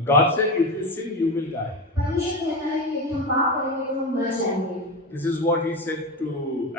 God said, if you sin, you will die. परमेश्वर कहता है कि यदि हम पाप करेंगे तो हम मर जाएंगे। This is what he said to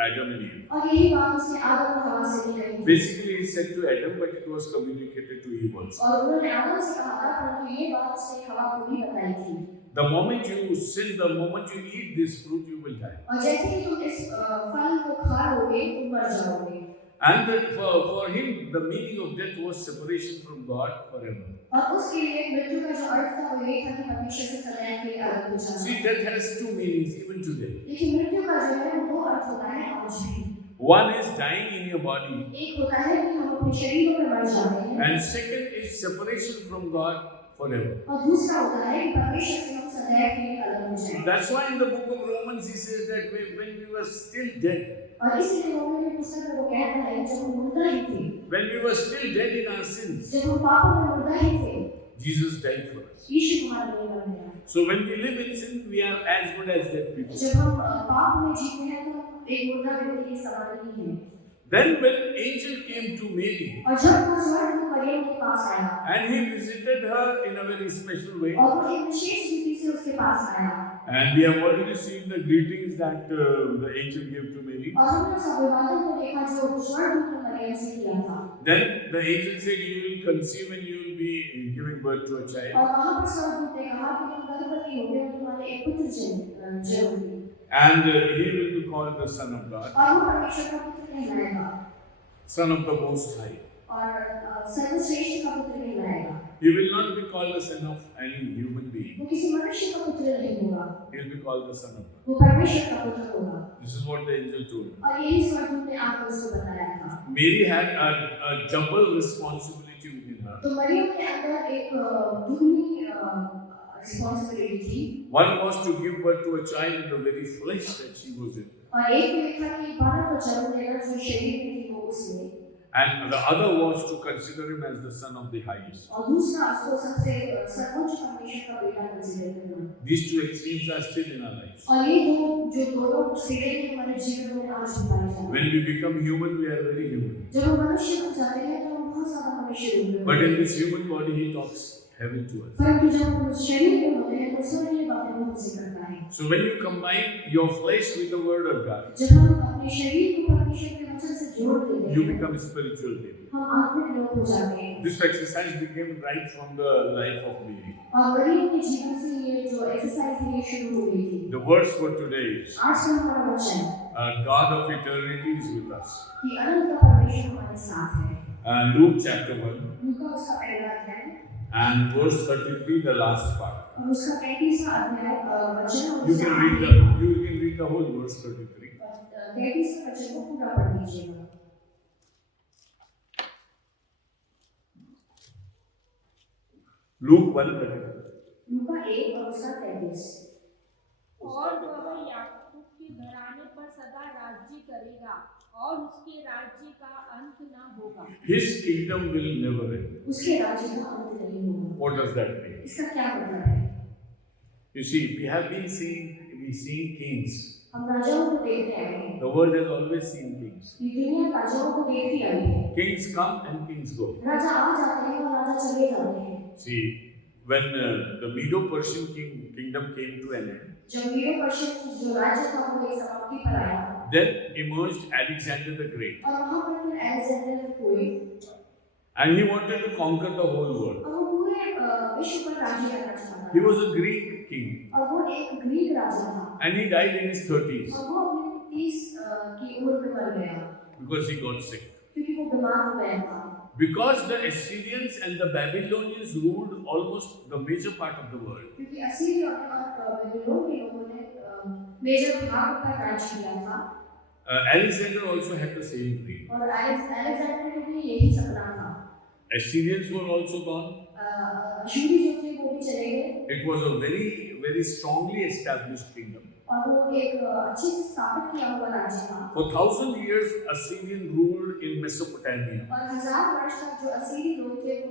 Adam and Eve. और यही बात उसने आदम और हवा से भी कही। Basically, he said to Adam, but it was communicated to Eve also. और उन्होंने आदम से कहा था, परंतु ये बात उसने हवा को भी बताई थी। The moment you sin, the moment you eat this fruit, you will die. और जैसे ही तुम इस फल को खा लोगे, तुम मर जाओगे। And for him, the meaning of death was separation from God forever. और उसके लिए मृत्यु का जो अर्थ था वो ये था कि परमेश्वर से सदैव के लिए अलग हो जाना। See, death has two meanings even today. लेकिन मृत्यु का जो है वो दो अर्थ होता है आज भी। One is dying in your body, एक होता है कि हम अपने शरीरों में मर जाते हैं। and second is separation from God forever. और दूसरा होता है कि परमेश्वर से हम सदैव के लिए अलग हो जाएं। That's why in the book of Romans he says that when we were still dead, और इसलिए रोमन की पुस्तक में वो कहता है जब हम मुर्दा ही थे, when we were still dead in our sins, जब हम पापों में मुर्दा ही थे, Jesus died for us. यीशु हमारे लिए मर गया। So when we live in sin, we are as good as dead people. जब हम पाप में जीते हैं तो एक मुर्दा व्यक्ति के समान ही है। Then when angel came to Mary, और जब वो स्वर्गदूत मरियम के पास आया, and he visited her in a very special way, और वो एक विशेष रीति से उसके पास आया, and we have already seen the greetings that the angel gave to Mary. और हमने उस अभिवादन को देखा जो स्वर्गदूत ने मरियम से किया था। Then the angel said, "You will conceive and you will be giving birth to a child." और वहाँ पर स्वर्गदूत ने कहा कि तुम गर्भवती होगे और तुम्हारे एक पुत्र जन्मेगा। And he will be called the Son of God, और वो परमेश्वर का पुत्र कहलाएगा, Son of the Most High. और सर्वश्रेष्ठ का पुत्र कहलाएगा। He will not be called the son of any human being. वो किसी मनुष्य का पुत्र नहीं होगा, He will be called the Son of God. वो परमेश्वर का पुत्र होगा। This is what the angel told him. और यही स्वर्गदूत ने आकर उसको बताया था। Mary had a double responsibility within her. तो मरियम के अंदर एक दुगनी रिस्पांसिबिलिटी थी। One was to give birth to a child in the very flesh that she was in, और एक ये था कि बालक को जन्म देना जो शरीर में थी वो उसमें, and the other was to consider him as the Son of the Highest. और दूसरा उसको सबसे सर्वोच्च परमेश्वर का बेटा कंसीडर करना। These two extremes are still in our lives. और ये जो दोनों सिरे हैं हमारे जीवन में आज भी पाए जाते हैं। When we become human, we are very human. जब हम मनुष्य बन जाते हैं तो हम बहुत ज्यादा मनुष्य हो गए। But in this human body, he talks heaven to us. परंतु जब हम शरीर में होते हैं तो स्वर्ग की बातें वो हमसे करता है। So when you combine your flesh with the Word of God, जब हम अपने शरीर को परमेश्वर के वचन से जोड़ देते हैं, you become spiritual being. हम आत्मिक लोग हो जाते हैं। This exercise became right from the life of Mary. और मरियम के जीवन से ये जो एक्सरसाइज है ये शुरू हो गई थी। The verse for today is, आज का हमारा वचन God of eternity is with us. कि अनंत का परमेश्वर हमारे साथ है। Luke chapter 1 लूका उसका पहला अध्याय and verse 33, the last part. और उसका 35वां अध्याय वचन और You can read the whole verse 33. 33वां वचन को पूरा पढ़ लीजिएगा। Luke 1:33. लूका 1 और उसका 33। और वह याकूब के घराने पर सदा राज्य करेगा और उसके राज्य का अंत न होगा। His kingdom will never end. उसके राज्य का अंत नहीं होगा। What does that mean? इसका क्या मतलब है? You see, we have been seeing kings. हम राजाओं को देखते आए हैं। The world has always seen kings. ये दुनिया राजाओं को देखती आई है। Kings come and kings go. राजा आ जाते हैं और राजा चले जाते हैं। See, when the Medo-Persian kingdom came to an end, जब मीरो पर्शियन जो राज्य था वो एक समाप्ति पर आया, then emerged Alexander the Great, और वहाँ पर फिर अलेक्जेंडर हुए, and he wanted to conquer the whole world. और वो पूरे विश्व पर राज्य करना चाहता He था, was a Greek king, और वो एक ग्रीक राजा था, and he died in his 30s और वो अपने 30 की उम्र में मर गया, because he got sick. क्योंकि वो बीमार हो गया था। Because the Assyrians and the Babylonians ruled almost the major part of the world. क्योंकि असीरिया और बेबीलोन के लोगों ने मेजर भाग पर राज किया था, Alexander also had the same dream. और अलेक्जेंडर को भी यही सपना था। Assyrians were also gone. अशूरी जो थे वो भी चले गए, It was a very, very strongly established kingdom. और वो एक अच्छे से स्थापित किया हुआ राज्य था। For 1,000 years, Assyrian ruled in Mesopotamia, और 1000 वर्ष तक जो असीरी लोग थे वो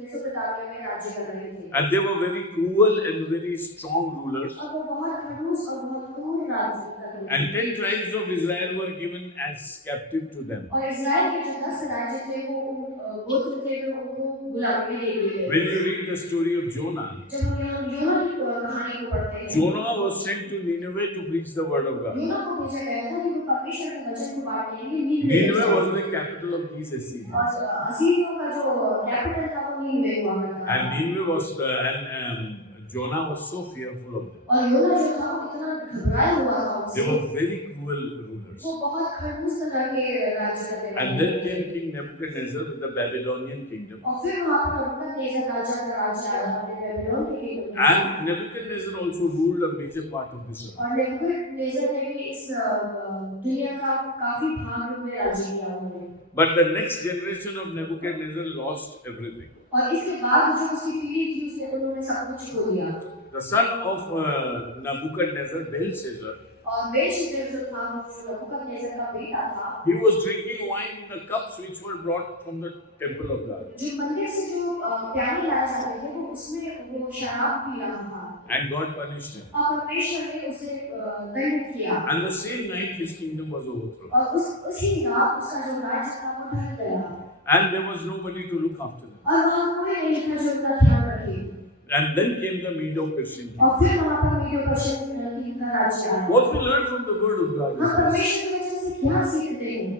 मेसोपोटामिया में राज्य कर रहे थे, and they were very cruel and very strong rulers. और वो बहुत खड़ूस और बहुत क्रूर राज्य करते And थे 10 tribes of Israel were given as captive to them. और इज़राइल के जो 10 राज्य थे वो गोत्र थे जो उनको गुलामी में ले लिए When you read the story of Jonah, जब हम योना की कहानी को पढ़ते हैं Jonah was sent to Nineveh to preach the word of God. योना को भेजा गया था कि वो परमेश्वर के वचन को बांटने के लिए Nineveh was the capital of these Assyrians. और असीरियों का जो कैपिटल था वो नीनवे हुआ करता था And Nineveh was, Jonah was so fearful of them. और योना जो था वो इतना घबराया हुआ था They उससे were very cruel rulers. वो बहुत खड़ूस तरह के राज्य करते थे And then came King Nebuchadnezzar with the Babylonian kingdom. और फिर वहाँ पर नबूकदनेस्सर राजा का राज्य आया बेबीलोन के kingdom And Nebuchadnezzar also ruled a major part of this earth. और नेबूकदनेस्सर ने भी इस दुनिया का काफी भाग में राज्य किया उन्होंने But the next generation of Nebuchadnezzar lost everything. और इसके बाद जो उसकी पीढ़ी थी उसने उन्होंने सब कुछ खो दिया The son of Nebuchadnezzar, Belshazzar, और बेलशस्सर जो था जो नबूकदनेस्सर का बेटा था he was drinking wine in the cups which were brought from the temple of God. जो मंदिर से जो प्याले लाए जाते थे वो उसमें वो शराब पी रहा था And God punished him. और परमेश्वर ने उसे दंडित किया And the same night his kingdom was overthrown. और उसी रात उसका जो राज्य था वो ढल गया And there was nobody to look after them. और वहाँ कोई नहीं था जो उनका ध्यान रखे And then came the Medo-Persian king. और फिर वहाँ पर मीडियो पर्शियन का राज्य आया What we learn from the word of God हम is this, परमेश्वर के वचन से क्या सीखते हैं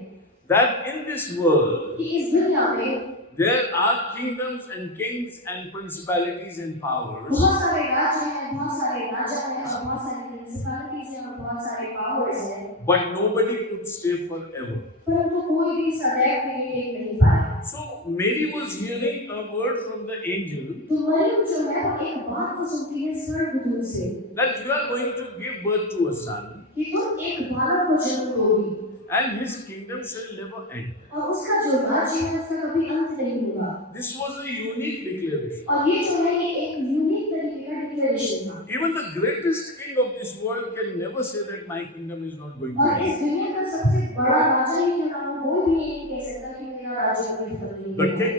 that in this world कि इस दुनिया में there are kingdoms and kings and principalities and powers, बहुत सारे राज्य हैं बहुत सारे राजा हैं और बहुत सारी म्युनिसिपैलिटीज हैं और बहुत सारे पावर्स हैं but nobody could stay forever. परंतु कोई भी सदैव के लिए टिक नहीं पाया So Mary was hearing a word from the angel तो मरियम जो है वो एक बात को सुनती है स्वर्गदूत से that you are going to give birth to a son कि तुम एक बालक को जन्म दोगी and his kingdom shall never end. और उसका जो राज्य है उसका कभी अंत नहीं होगा This was a unique declaration. और ये जो है ये एक यूनिक तरीके का डिक्लेरेशन था Even the greatest king of this world can never say that my kingdom is not going to और end. इस दुनिया का सबसे बड़ा राजा ही क्यों ना हो कोई भी ये नहीं कह सकता कि मेरा राज्य कभी खत्म नहीं The होगा king,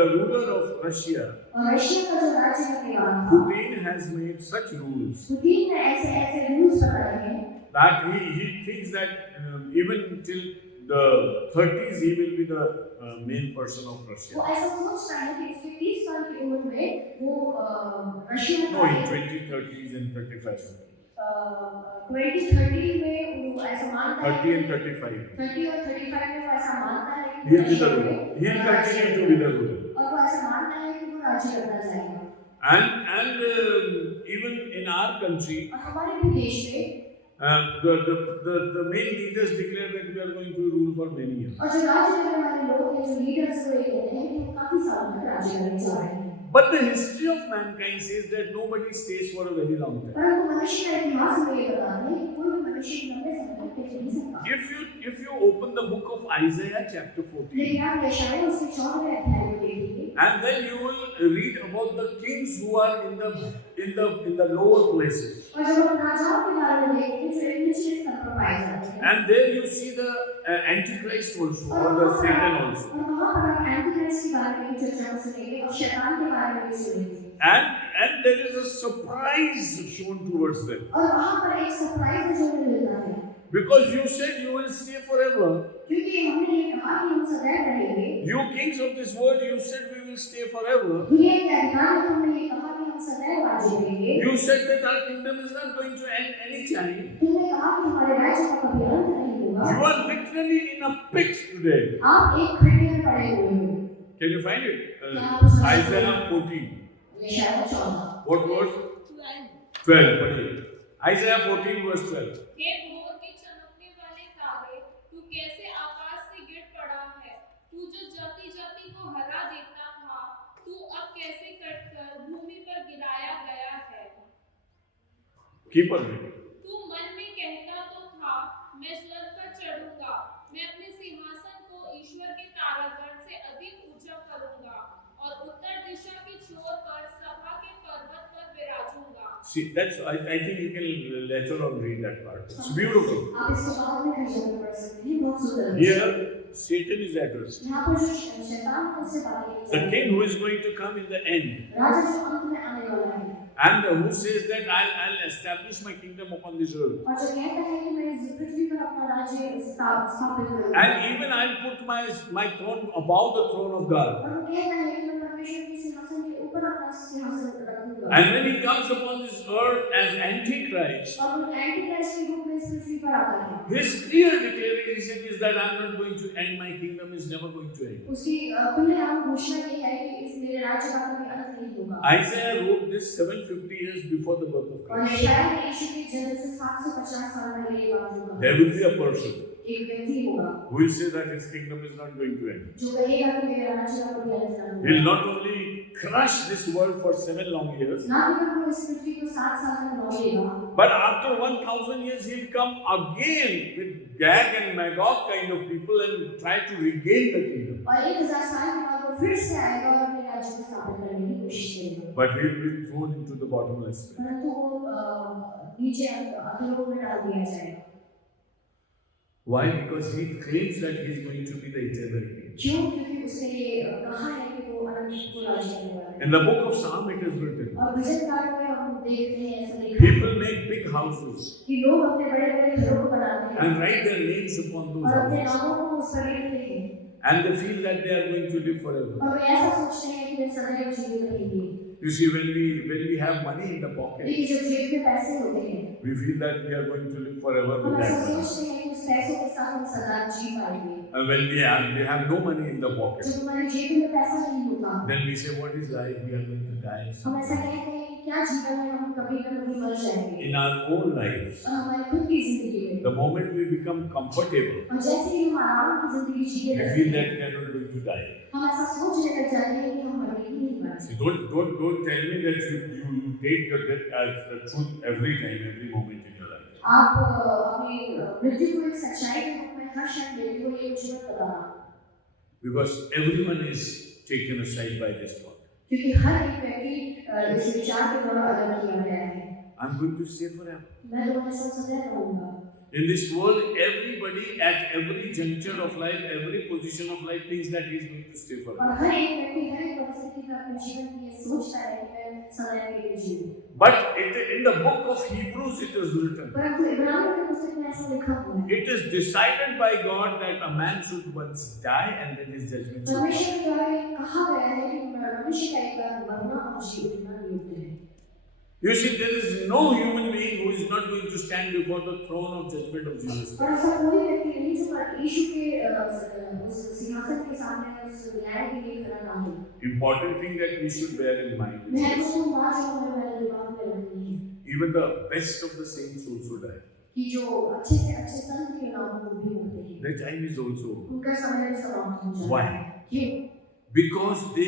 the ruler of Russia, और रशिया का जो राज्य करने वाला था Putin, has made such rules Putin ने ऐसे ऐसे रूल्स बनाए हैं that he thinks that even till the 30s he will be the main person of वो Russia. ऐसा सोचता है कि इसके 30 साल की उम्र में वो रशिया No, का in 2030s and 35. 2030 में वो ऐसा मानता है 30 and 35. 30 और 35 में वो ऐसा मानता है कि He will be the Russia ruler. में He will continue to be the ruler. और वो ऐसा मानता है कि वो राज्य करना चाहेगा And even in our country, और हमारे भी देश में the main leaders declare that we are going to rule for many years. और जो राज्य करने वाले लोग हैं जो लीडर्स को ये कहते हैं कि वो काफी सालों तक राज्य करने जा रहे हैं But the history of mankind says that nobody stays for a very long time. परंतु मनुष्य का इतिहास में ये बताते हैं कि कोई भी मनुष्य लंबे समय तक टिक नहीं सकता If you open the book of Isaiah chapter 14, लेकिन आप यशायाह उसके 14वें अध्याय में देखेंगे and then you will read about the kings who are in the lower places, और जब हम राजाओं के बारे में देखेंगे जो एक निचले स्तर पर पाए जाते हैं and there you see the Antichrist also or the Satan also, और वहाँ पर हम एंटीक्राइस्ट के बारे में भी चर्चा सुनेंगे और शैतान के बारे में भी सुनेंगे and there is a surprise shown towards them और वहाँ पर एक सरप्राइज जो हमें मिलता है because you said you will stay forever. क्योंकि हमने ये कहा कि हम सदैव रहेंगे You kings of this world, you said we will stay forever. दुनिया के अधिकार में हमने ये कहा कि हम सदैव राज्य करेंगे You said that our kingdom is not going to end anytime. तुमने कहा कि हमारे राज्य का कभी अंत नहीं होगा You are literally in a pit today. आप एक खड्डे में पड़े हुए हो Can you find it? Isaiah 14. यशायाह 14 What verse? 12 12. पढ़िए. Isaiah 14 verse 12. हे भोर के चमकने वाले तारे, तू कैसे आकाश से गिर पड़ा है। तू जो जाति जाति को हरा देता था, तू अब कैसे कटकर भूमि पर गिराया गया है। Keep on reading. तू मन में कहता तो था, मैं स्वर्ग पर चढ़ूंगा, मैं अपने सिंहासन को ईश्वर के तारागण से अधिक ऊंचा करूंगा और उत्तर दिशा की छोर पर सभा के पर्वत पर विराजूंगा। See, I think you can later on read that part. It's beautiful. आप इसको बाद में कहीं पढ़ सकते हैं बहुत सुंदर है Here, Satan is addressed. यहाँ पर जो शैतान है उससे बातें की The जाती king हैं who is going to come in the end. राजा जो अंत में आने वाला है and who says that I'll establish my kingdom upon this earth. और जो कहता है कि मैं इस पृथ्वी पर अपना राज्य स्थापित करूंगा। And even I'll put my throne above the throne of God. और वो कहता है कि मैं परमेश्वर के सिंहासन के ऊपर अपना सिंहासन रखूंगा। And when he comes upon this earth as Antichrist, और वो एंटीक्राइस्ट के रूप में इस पृथ्वी पर आता है। his clear declaration is that I'm not going to end, my kingdom is never going to end. उसकी खुलेआम घोषणा ये है कि इस मेरे राज्य का कभी अंत नहीं होगा। Isaiah wrote this 750 years before the birth of और Christ. यशायाह ने यीशु के जन्म से 750 साल पहले ये बात कही। There will be a person एक व्यक्ति होगा who will say that his kingdom is not going to end. जो कहेगा कि मेरा राज्य का कभी अंत नहीं He'll होगा। not only crush this world for 7 long years, ना केवल वो इस पृथ्वी को 7 साल तक लौटेगा, but after 1000 years he'll come again with Gag and Magog kind of people and try to regain the kingdom. और 1000 साल के बाद वो फिर से आएगा और अपने राज्य को स्थापित करने की कोशिश करेगा। But he'll be thrown into the bottomless pit. परंतु वो नीचे अधोलोक में डाल दिया जाएगा। Why? Because he claims that he's going to be the eternal king. क्यों? क्योंकि उसने ये कहा है कि वो अनंत को राज्य करने वाला है। In the book of Psalm it is written, और भजनकार में हम देखते हैं ऐसा लिखा है people make big houses कि लोग अपने बड़े-बड़े घरों को बनाते हैं and write their names upon those और अपने houses. नामों को उस पर लिखते हैं And they feel that they are going to live forever. और वे ऐसा सोचते हैं कि वे सदैव जीवित रहेंगे। You see, when we have money in the pocket, लेकिन जब जेब में पैसे होते हैं we feel that we are going to live forever हम with ऐसा that money. सोचते हैं कि उस पैसों के साथ हम सदा जी पाएंगे। And when we have no money in the pocket, जब हमारी जेब में पैसा नहीं होता then we say, what is life? We are going to die. हम ऐसा कहते हैं कि क्या जीवन है, हम कभी न कभी मर जाएंगे। In our own lives, और हमारी खुद की जिंदगी में the moment we become comfortable, और जैसे ही हम आराम की जिंदगी जीने we लगते feel हैं that we are not going to die. हम ऐसा सोचने लग जाते हैं कि हम मरने ही नहीं वाले। See, don't tell me that you take your death as the truth every time, every moment in your life. आप अपनी मृत्यु को एक सच्चाई के रूप में हर क्षण देखते हो, ये मुझे मत बताना, Because everyone is taken aside by this thought. क्योंकि हर एक व्यक्ति इस विचार के द्वारा अलग किया गया है। I'm going to stay forever. मैं तुम्हारे साथ सदैव रहूंगा। In this world, everybody at every juncture of life, every position of life thinks that he is going to stay forever. और हर एक व्यक्ति हर एक परिस्थिति में अपने जीवन में ये सोचता है कि मैं सदैव के लिए जीऊं। But in the book of Hebrews it is written, परंतु इब्रानियों की पुस्तक में ऐसा लिखा हुआ है, it is decided by God that a man should once die and then his judgment should come. परमेश्वर के द्वारा ये कहा गया है कि मनुष्य का एक बार मरना और जीवित नियुक्त है। You see, there is no human being who is not going to stand before the throne of judgment of Jesus. और ऐसा कोई व्यक्ति नहीं जो यीशु के उस सिंहासन के सामने उस न्याय के लिए खड़ा ना हो। Important thing that we should bear in mind is this. महत्वपूर्ण बात जो हमें पहले दिमाग में रखनी है Even the best of the saints also die. कि जो अच्छे से अच्छे संत के नाम वो भी होते हैं, Their time is also over. उनका समय समाप्त हो जाता Why? है। क्यों? Because they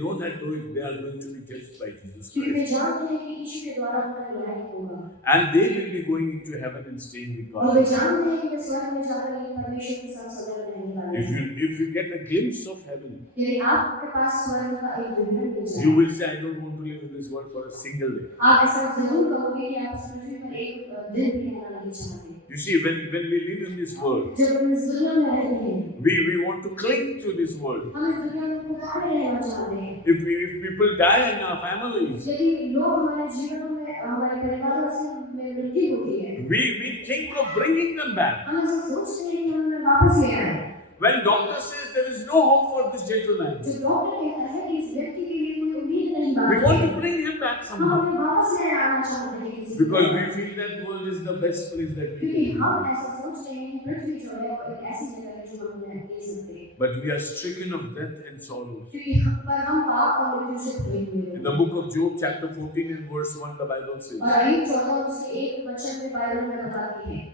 know that they are going to be judged by Jesus क्योंकि वे Christ. जानते हैं कि यीशु के द्वारा उनका न्याय होगा And they will be going into heaven and staying with और वे God. जानते हैं कि वे स्वर्ग में जाकर ये परमेश्वर के साथ सदैव रहने वाले हैं। If you get a glimpse of heaven, यदि आपके पास स्वर्ग का एक विवरण मिल जाए, you will say, I don't want to live in this world for a single day. आप ऐसा जरूर कहोगे कि आप इस पृथ्वी पर एक दिन भी रहना नहीं चाहते। You see, when we live in this world, जब हम इस दुनिया में रहते हैं, we want to cling to this world. हम इस दुनिया में पकड़े रहना चाहते हैं। If people die in our families, यदि लोग हमारे जीवन में हमारे परिवारों से मृत्यु होती है, we think of bringing them back. हम ऐसा सोचते हैं कि हम उन्हें वापस ले आए। When doctor says there is no hope for this gentleman, जब डॉक्टर कहता है कि इस व्यक्ति के लिए कोई उम्मीद नहीं we बाकी want है, to bring him back हम somehow. उन्हें वापस ले आना चाहते हैं किसी Because तरह। we feel that world is the best place that we क्योंकि can. हम ऐसा सोचते हैं कि पृथ्वी जो है वो एक ऐसी जगह है जो हम उन्हें दे सकते हैं, But we are stricken of death and sorrows. क्योंकि पर हम पाप और मृत्यु से भरे हुए In हैं। the book of Job, chapter 14 and verse 1, the Bible says, और अय्यूब 14 उसके एक वचन में बाइबल में बताती है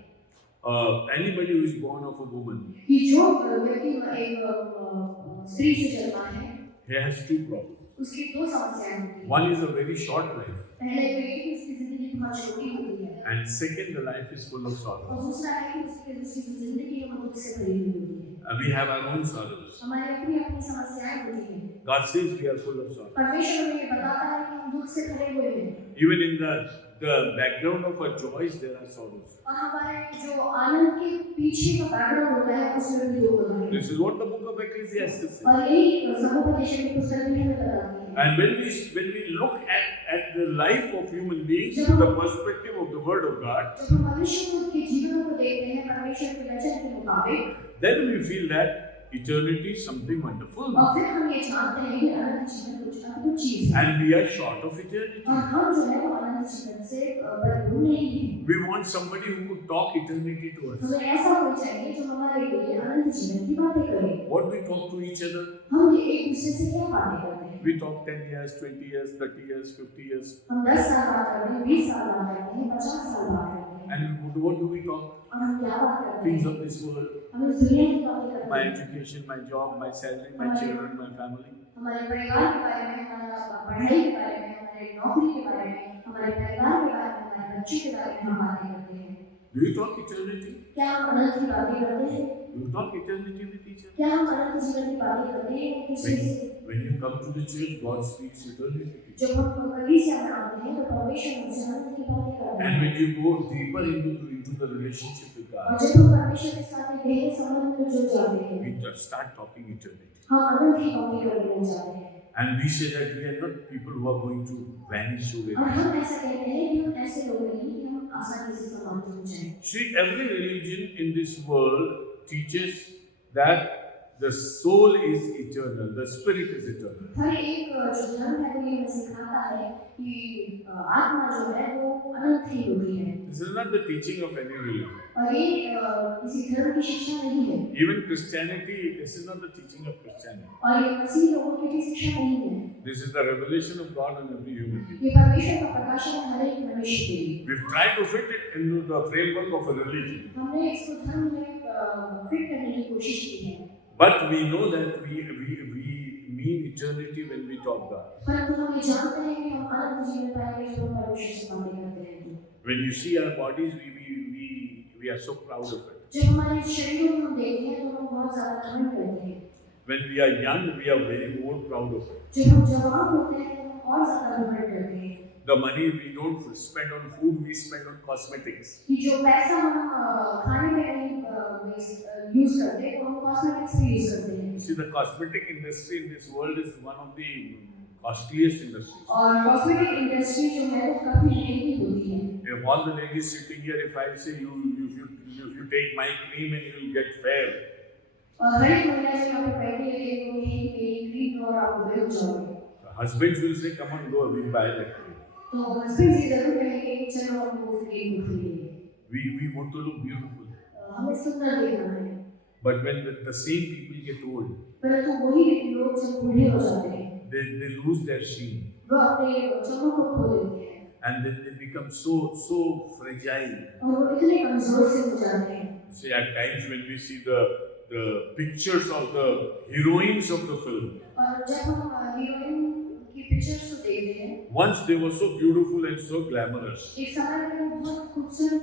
anybody who is born of a woman, कि जो व्यक्ति एक स्त्री से जन्मा है, he has two problems. उसकी दो समस्याएं होती हैं। One is a very short life, पहले तो ये कि उसकी जिंदगी बहुत छोटी होती है, and second, the life is full of और sorrow. दूसरा है कि उसकी जो जिंदगी है वो दुख से भरी हुई होती है। We have our own sorrows. हमारी अपनी अपनी समस्याएं होती हैं। God says we are full of sorrow. परमेश्वर हमें ये बताता है कि हम दुख से भरे हुए हैं, Even in the background of our joys, there are sorrows. और हमारे जो आनंद के पीछे का बैकग्राउंड होता है उसमें भी दुख होता है। This is what the book of Ecclesiastes says. और यही समुपदेशन की पुस्तक भी हमें बताती है। And when we look at the life of human beings from the perspective of the Word of God, जब हम मनुष्यों के जीवन को देखते हैं परमेश्वर के वचन के मुताबिक, then we feel that eternity is something wonderful. और फिर हम ये जानते हैं कि अनंत जीवन कुछ अद्भुत चीज है, And we are short of eternity. और हम जो है वो अनंत जीवन से भरपूर नहीं है। We want somebody who could talk eternity to us. हमें ऐसा होना चाहिए जो हमारे लिए अनंत जीवन की बातें करे। What we talk to each other? हम एक दूसरे से क्या बातें करते हैं? We talk 10 years, 20 years, 30 years, 50 years. हम 10 साल बात करते हैं, 20 साल बात करते हैं, 50 साल बात करते हैं। And what do we talk? और हम क्या बात करते Things हैं? of this world. हम इस दुनिया की बातें करते My हैं। education, my job, my salary, my children, my family. हमारे परिवार के बारे में, हमारा पढ़ाई के बारे में, हमारे नौकरी के बारे में, हमारे परिवार के बारे में, हमारे बच्चे के बारे में हम बातें करते हैं। Do you talk eternity? क्या हम अनंत की बातें करते हैं? Do you talk eternity with each other? क्या हम अनंत जीवन की बातें करते हैं एक दूसरे से? When you come to the church, God speaks eternity. जब हम कलीसिया में आते हैं तो परमेश्वर हमसे अनंत की बातें करते And हैं। when you go deeper into the relationship with और God, जब हम परमेश्वर के साथ एक गहरे संबंध में जुड़ जाते हैं, we just start talking eternity. हम अनंत की बातें करने लग जाते हैं। And we say that we are not people who are going to vanish away. और हम ऐसा कहते हैं कि हम ऐसे लोग नहीं कि हम आसानी से समाप्त हो जाएं। See, every religion in this world teaches that the soul is eternal, the spirit is eternal. हर एक जो धर्म है वो ये हमें सिखाता है कि आत्मा जो है वो अनंत ही होती है। This is not the teaching of any religion. और ये किसी धर्म की शिक्षा नहीं है। Even Christianity, this is not the teaching of Christianity. और ये मसीह लोगों की भी शिक्षा नहीं है। This is the revelation of God on every human being. ये परमेश्वर का प्रकाशन है हर एक मनुष्य के लिए। We've tried to fit it into the framework of a religion. हमने इसको धर्म में फिट करने की कोशिश की है। But we know that we mean eternity when we talk God. परंतु हम ये जानते हैं कि हम अनंत जीवन पाएंगे जब हम परमेश्वर से बातें करते हैं। When you see our bodies, we are so proud of it. जब हमारे शरीरों को हम देखते हैं तो हम बहुत ज़्यादा घमंड करते हैं। When we are young, we are very more proud of it. जब हम जवान होते हैं तो हम और ज़्यादा घमंड करते हैं। The money we don't spend on food, we spend on cosmetics. कि जो पैसा हम खाने में नहीं यूज़ करते वो हम कॉस्मेटिक्स में यूज़ करते हैं। You see, the cosmetic industry in this world is one of the costliest industries. और कॉस्मेटिक इंडस्ट्री जो है वो काफ़ी महंगी होती है। If all the ladies sitting here, if I say if you take my cream and you will get fair, और हर एक महिला जो यहाँ पे बैठी है वो कहेगी कि मेरी क्रीम और आप बुरे हो जाओगे। the husbands will say, "Come on, go, we'll buy that cream." तो हस्बैंड से जरूर कहेंगे कि चलो हम वो क्रीम खरीदेंगे। We want to look beautiful. हमें सुंदर दिखना है। But when the same people get old, परंतु वही लोग जब बूढ़े हो जाते हैं they lose their sheen. वो अपने चमक को खो देते हैं And then they become so fragile. और वो इतने कमजोर से हो जाते हैं। See, at times when we see the pictures of the heroines of the film, और जब हम हीरोइन की पिक्चर्स को देखते हैं, once they were so beautiful and so glamorous. एक समय में वो बहुत खूबसूरत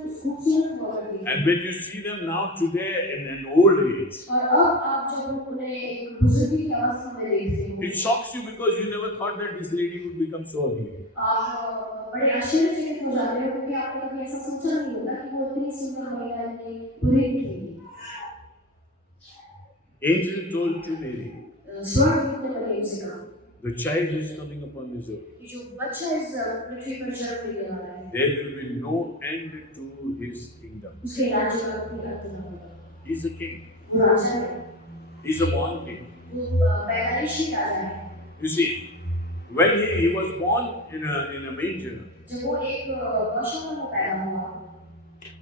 हुआ करती थी। And when you see them now today in an old age, और अब आप जब उन्हें एक बुजुर्गी की अवस्था में देखते हो, it shocks you because you never thought that this lady would become so ugly. आप बड़े आश्चर्यचकित हो जाते हो क्योंकि आपने कभी ऐसा सोचा नहीं होगा कि वो इतनी सुंदर महिला इतनी बुरी दिखेगी। Angel told to Mary, स्वर्गदूत ने मरियम से कहा, the child is coming upon this earth. कि जो बच्चा इस पृथ्वी पर जन्म लेने वाला है, There will be no end to his kingdom. उसके राज्य का कोई अंत न होगा। He's a king. वो राजा है, He's a born king. वो पैदाइशी राजा है। You see, when he was born in a manger, जब वो एक गौशाला में पैदा हुआ,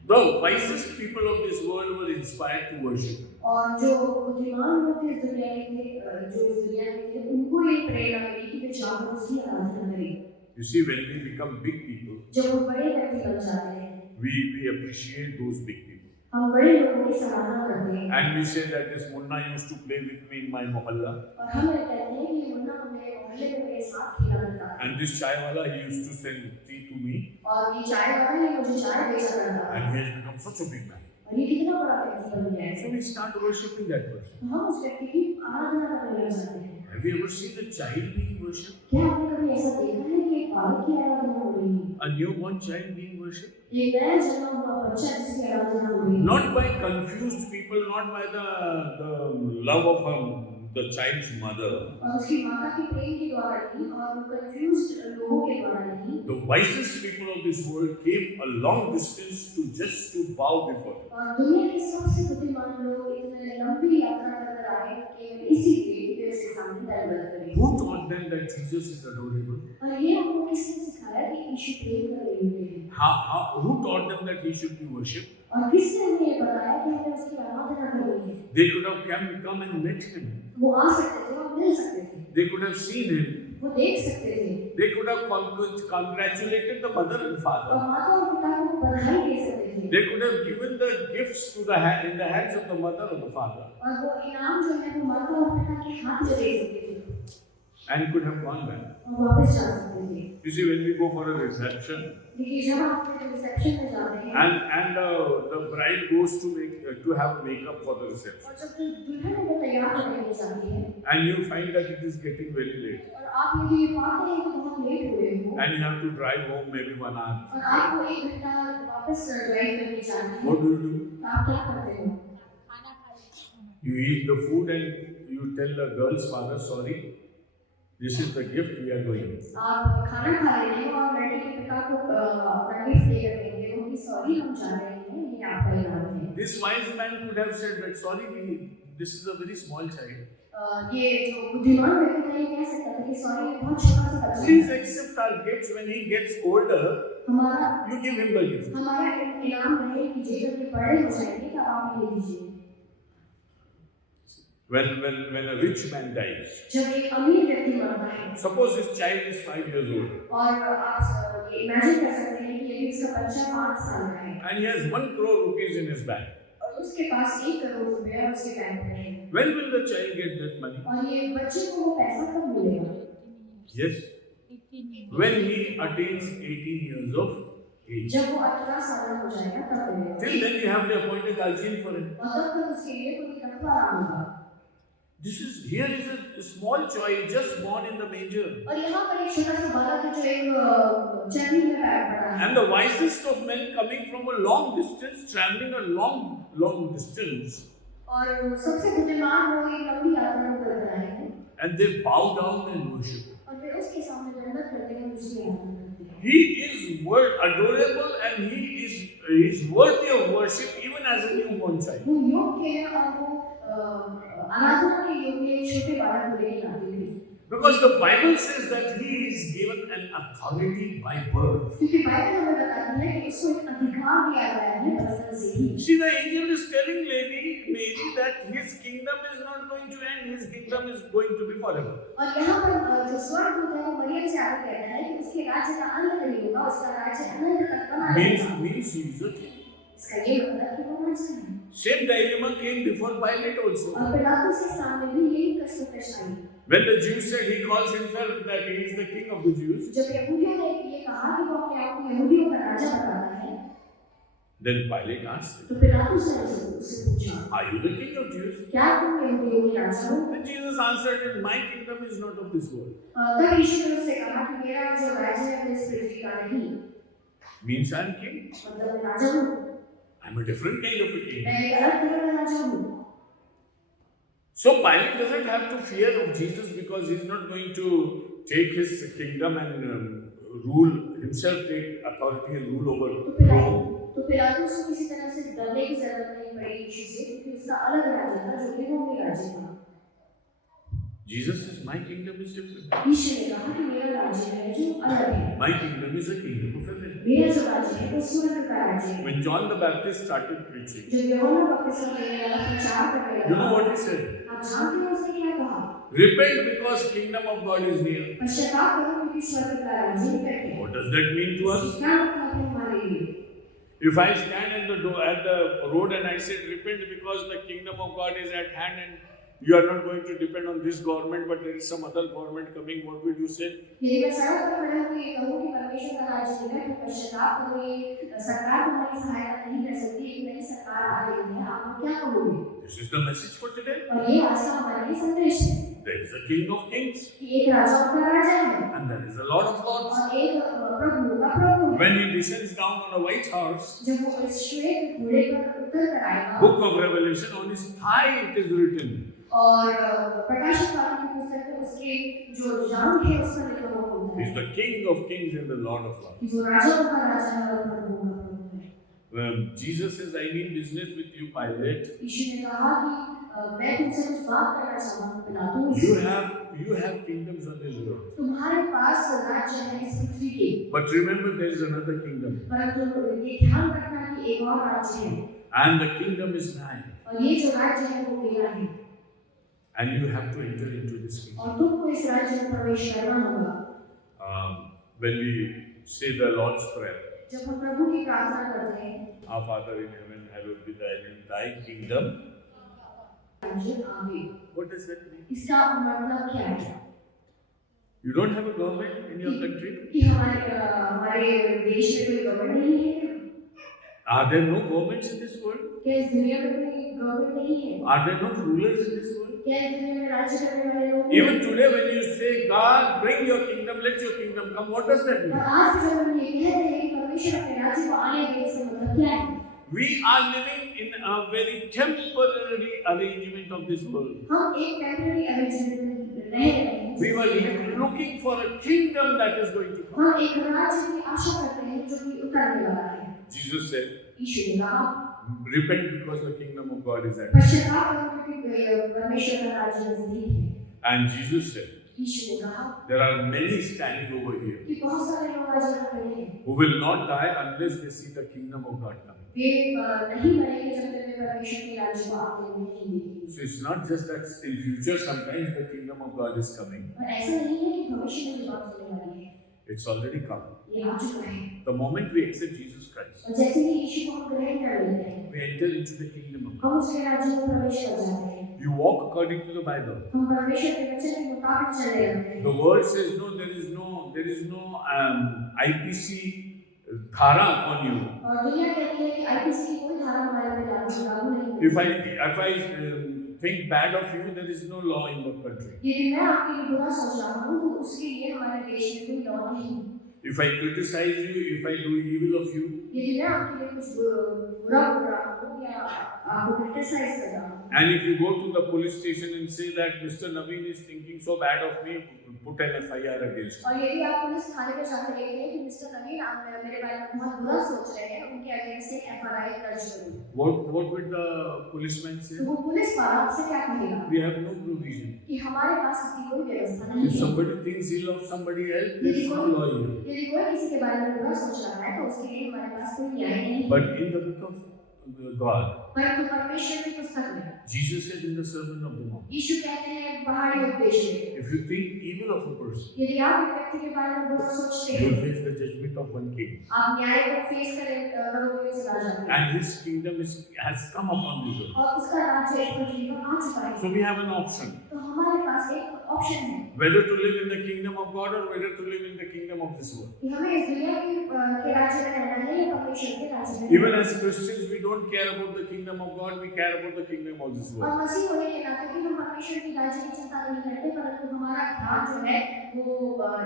the wisest people of this world were inspired to worship him. और जो बुद्धिमान लोग थे इस दुनिया के थे, उनको ये प्रेरणा मिली कि वे जाकर उसकी आराधना करें। You see, when we become big people, जब वो बड़े व्यक्ति बन जाते हैं, we appreciate those big people. हम बड़े लोगों की सराहना करते हैं। And we say that this Munna used to play with me in my mohalla. और हम ये कहते हैं कि मुन्ना मेरे मोहल्ले में मेरे साथ खेला करता था। And this chai wala, he used to send tea to me. और ये चाय वाला ने मुझे चाय बेचा करता था। And he has become such a big man. और ये कितना बड़ा व्यक्ति बन गया है। So we start worshipping that person. तो हम उस व्यक्ति की आराधना करने लग जाते हैं। Have you ever seen a child being worshipped? क्या आपने कभी ऐसा देखा है कि एक बालक की आराधना हो रही है? A newborn child being worshipped? एक नया जन्मा हुआ बच्चा जिसकी आराधना हो रही है। Not by confused people, not by the love of the child's mother. और उसकी माता की प्रेम के द्वारा नहीं और कंफ्यूज्ड लोगों के द्वारा नहीं। The wisest people of this world came a long distance to bow before him. और दुनिया के सबसे बुद्धिमान लोग इतने लंबी यात्रा कर आए केवल इसीलिए कि वे उसके सामने दंडवत करें। Who taught them that Jesus is adorable? और ये उनको किसने सिखाया कि यीशु प्रेम कर रहे हैं? Who taught them that he should be worshipped? और किसने उन्हें ये बताया कि हमें उसकी आराधना करनी है? They could have come and met him. वो आ सकते थे और मिल सकते थे। They could have seen him. वो देख सकते थे। They could have congratulated the mother and और father. माता और पिता को बधाई दे सकते थे। They could have given the gifts in the hands of the mother or the father, और वो इनाम जो है वो माता और पिता के हाथ में दे सकते थे and could have gone back. और वापस जा सकते थे। You see, when we go for a reception, देखिए जब आप रिसेप्शन में जाते हैं and the bride goes to have makeup for the reception, और जब दुल्हन को तैयार करने जाती है and you find that it is getting very late, और आप यदि ये पाते हैं कि बहुत लेट हो रहे हो and you have to drive home maybe 1 hour. और आपको 1 घंटा वापस ड्राइव करने जाना है, What do? आप क्या करते हो? You eat the food and you tell the girl's father, sorry, this is the gift we are going. आप खाना खा लेते हैं और लड़के के पिता को अपना गिफ्ट दे देंगे वो कि सॉरी हम जा रहे हैं ये आपका इनाम है। This wise man could have said that, sorry, this is a very small child. ये जो बुद्धिमान व्यक्ति था ये कह सकता था कि सॉरी ये बहुत छोटा सा बच्चा है। Please accept our gifts. When he gets older, हमारा you give him the gift. हमारा इनाम रहे कि जब ये बड़े हो जाएंगे तो आप ले लीजिए। When a rich man dies, जब एक अमीर व्यक्ति मरता है suppose his child is 5 years old, और आप ये इमेजिन कर सकते हैं कि यदि उसका बच्चा 5 साल का है and he has 1 crore rupees in his bank. और उसके पास 1 करोड़ रुपए उसके बैंक में है When will the child get that money? और ये बच्चे को वो पैसा कब मिलेगा? Yes. When he attains 18 years of age. जब वो 18 साल का हो जाएगा तब मिलेगा। Till then you have to appoint a guardian for him. और तब तक उसके लिए कोई रखवाला होगा। Here is a small child just born in the manger. और यहाँ पर एक छोटा सा बालक है जो एक चरनी में पैर पड़ा है। And the wisest of men coming from a long distance, traveling a long distance. और सबसे बुद्धिमान लोग एक लंबी यात्रा कर रहे हैं। And they bow down and worship. और वे उसके सामने दंडवत करते हैं उसकी आराधना करते हैं। He is adorable and he is worthy of worship even as a newborn child. वो योग्य है और वो आराधना के योग्य छोटे बालक को लेकर आते हैं। Because the Bible says that he is given an authority by birth. क्योंकि बाइबल हमें बताती है कि इसको एक अधिकार दिया गया है बचपन से ही। See, the angel is telling Mary that his kingdom is not going to end, his kingdom is going to be forever. और यहाँ पर जो स्वर्गदूत है वो मरियम से आकर कहता है कि उसके राज्य का अंत नहीं होगा, उसका राज्य अनंत तक बना रहेगा। Means he is a king. इसका ये मतलब कि वो राजा है। Same dilemma came before Pilate also. और पिलातुस के सामने भी यही कष्टोपेश आई। When the Jews said he calls himself that he is the king of the Jews, जब यहूदियों ने ये कहा कि वो अपने आप को यहूदियों का राजा बताता है, then Pilate asked, तो पिलातुस ने उससे पूछा, are you the king of Jews? क्या तुम यहूदियों के राजा हो? Then Jesus answered, my kingdom is not of this world. तब यीशु ने उससे कहा कि मेरा जो राज्य है वो इस पृथ्वी का नहीं। Means I am king. मतलब मैं राजा हूँ। I'm a different kind of a king. मैं एक अलग तरह का राजा हूँ। So Pilate doesn't have to fear of Jesus because he's not going to take his kingdom and rule himself, take authority and rule over Rome. तो पिलातुस को किसी तरह से डरने की जरूरत नहीं पड़ी यीशु से क्योंकि उसका अलग राज्य था जो कि रोमी राज्य था। Jesus says, my kingdम is different. यीशु ने कहा कि मेरा राज्य है जो अलग है। My kingdom is a kingdom of heaven. मेरा जो राज्य है वो स्वर्ग का राज्य है। When John the Baptist started preaching, जब यूहन्ना बपतिस्मा देने वाला प्रचार करने लगा, you know what he said? आप जानते हो उसने क्या कहा? Repent because kingdom of God is near. पश्चाताप करो क्योंकि स्वर्ग का राज्य निकट है। What does that mean to us? क्या मतलब है हमारे लिए? If I stand at the road and I said, repent because the kingdom of God is at hand and you are not going to depend on this government but there is some other government coming, what will you say? यदि मैं सड़क पर खड़ा होकर ये कहूँ कि परमेश्वर का राज्य निकट है, पश्चाताप करो, ये सरकार तुम्हारी सहायता नहीं कर सकती, एक नई सरकार आ रही है, आप क्या कहोगे? This is the message for today. और ये आज का हमारे लिए संदेश है There is a king of kings कि एक राजाओं का राजा है and there is a lord of lords. और एक प्रभु का प्रभु है। When he descends down on a white horse, जब वो इस श्वेत घोड़े पर उतर कर आएगा, book of Revelation, on his thigh it is written, और प्रकाशित वाक्य की पुस्तक में उसके जो रंग है उसका लिखा हुआ होता He's है the King of Kings and the Lord of Lords. कि वो राजाओं का राजा है और प्रभुओं का प्रभु है। Jesus says, I mean business with you, Pilate. यीशु ने कहा कि मैं तुमसे कुछ बात करना चाहता हूँ पिलातुस। You have kingdoms on this earth. तुम्हारे पास राज्य है इस पृथ्वी के। But remember, there is another kingdom. परंतु ये ध्यान रखना कि एक और राज्य है And the kingdom is mine. और ये जो राज्य है वो मेरा है And you have to enter into this kingdom. और तुमको इस राज्य में प्रवेश करना होगा। When we say the Lord's Prayer, जब हम प्रभु की प्रार्थना करते हैं, Our Father in heaven, hallowed be thy name, thy kingdom. राज्य आवे। What does that mean? इसका मतलब क्या है? You don't have a government in your country? कि हमारे देश में कोई गवर्नमेंट नहीं है। Are there no governments in this world? क्या इस दुनिया में कोई गवर्नमेंट नहीं है? Are there no rulers in this world? क्या इस दुनिया में राज्य करने वाले लोग नहीं Even हैं? today, when you say, God, bring your kingdom, let your kingdom come, what does that और mean? आज भी जब हम ये कहते हैं कि परमेश्वर अपने राज्य को आने दे, इसका मतलब क्या है? We are living in a very temporary arrangement of this world. हम एक टेम्पररी अरेंजमेंट में रह रहे हैं। We were looking for a kingdom that is going to come. हम एक राज्य की आशा करते हैं जो कि उतरने वाला है। Jesus said, यीशु ने कहा, repent because the kingdom of God is at hand. पश्चाताप करो क्योंकि परमेश्वर का राज्य नजदीक है। And Jesus said, यीशु ने कहा there are many standing over here कि बहुत सारे लोग आज यहाँ खड़े हैं। who will not die unless they see the kingdom of God coming. वे नहीं मरेंगे जब तक वे परमेश्वर के राज्य को आते हुए नहीं देखेंगे। So it's not just that in future sometimes the kingdom of God is coming. और ऐसा नहीं है कि भविष्य में भी बात होने वाली है। It's already come. ये आ चुका है। The moment we accept Jesus Christ, और जैसे ही यीशु को हम ग्रहण कर लेते हैं, we enter into the kingdom of God. हम उसके राज्य में प्रवेश कर जाते हैं। You walk according to the Bible. हम परमेश्वर के वचन के मुताबिक चलने लगते हैं। The word says no, there is no IPC dhara on you. और दुनिया कहती है कि आईपीसी की कोई धारा हमारे पे लागू नहीं है। If I think bad of you, there is no law in the country. यदि मैं आपके लिए बुरा सोच रहा हूँ तो उसके लिए हमारे देश में कोई लॉ नहीं है। If I criticize you, if I do evil of you, यदि मैं आपके लिए कुछ बुरा बोल रहा हूँ या आपको क्रिटिसाइज कर रहा हूँ, and if you go to the police station and say that Mr. Naveen is thinking so bad of me, put an FIR against him. और यदि आप पुलिस थाने में जाकर कहते हैं कि मिस्टर नवीन आप मेरे बारे में बहुत बुरा सोच रहे हैं, उनके अगेंस्ट एक एफआईआर दर्ज करो। What would the policeman say? तो वो पुलिस वाला आपसे क्या कहेगा? We have no provision. कि हमारे पास इसकी कोई व्यवस्था नहीं If है। somebody thinks ill of somebody else, there is no law here. यदि कोई किसी के बारे में बुरा सोच रहा है तो उसके लिए हमारे पास कोई न्याय नहीं है। But in the book of God, परंतु परमेश्वर की पुस्तक में Jesus said in the Sermon on the Mount, यीशु कहते हैं पहाड़ी उपदेश में, if you think evil of a person, यदि आप एक व्यक्ति के बारे में बुरा सोचते you will हैं, face the judgment of one king. आप न्याय को फेस करोगे उस राजा को, And his kingdom has come upon this earth. और उसका राज्य इस पृथ्वी पर आ चुका है। So we have an option, तो हमारे पास एक ऑप्शन है whether to live in the kingdom of God or whether to live in the kingdom of this world. कि हमें इस दुनिया के राज्य में रहना है या परमेश्वर के राज्य में। Even as Christians, we don't care about the kingdom of God, we care about the kingdom of this और world. मसीह होने के नाते भी हम परमेश्वर के राज्य की चिंता नहीं करते, परंतु हमारा ध्यान जो है वो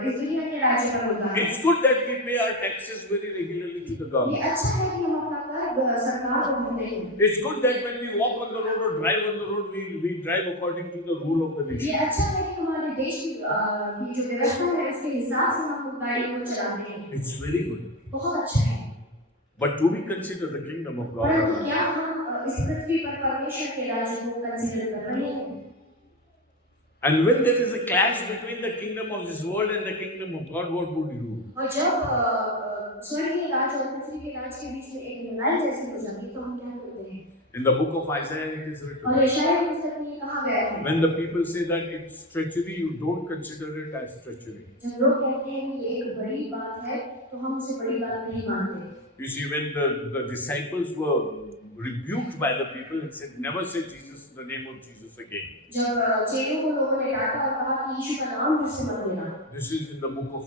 इस दुनिया के राज्य पर होता है। It's good that we pay our taxes very regularly to the ये government. अच्छा है कि हम अपना कर सरकार को भरते हैं। It's good that when we walk on the road or drive on the road, we drive according to the rule of the nation. ये अच्छा है कि हमारे देश की जो व्यवस्था है उसके हिसाब से हम गाड़ी को चलाते हैं। It's very good. बहुत अच्छा है। But do we consider the kingdom of God? परंतु क्या हम इस पृथ्वी पर परमेश्वर के राज्य को कंसीडर कर रहे हैं? And when there is a clash between the kingdom of this world and the kingdom of God, what would you do? और जब स्वर्ग के राज्य और पृथ्वी के राज्य के बीच में एक लड़ाई जैसी हो जाती है तो हम क्या करते हैं? In the book of Isaiah, it is written, और यशायाह की पुस्तक में ये कहा गया है, when the people say that it's treachery, you don't consider it as treachery. जब लोग कहते हैं कि ये एक बड़ी बात है तो हम उसे बड़ी बात नहीं मानते। You see, when the disciples were rebuked by the people and said, never say Jesus, the name of Jesus again. जब चेलों को लोगों ने डांटा और कहा कि यीशु का नाम फिर से मत लेना, This is in the book of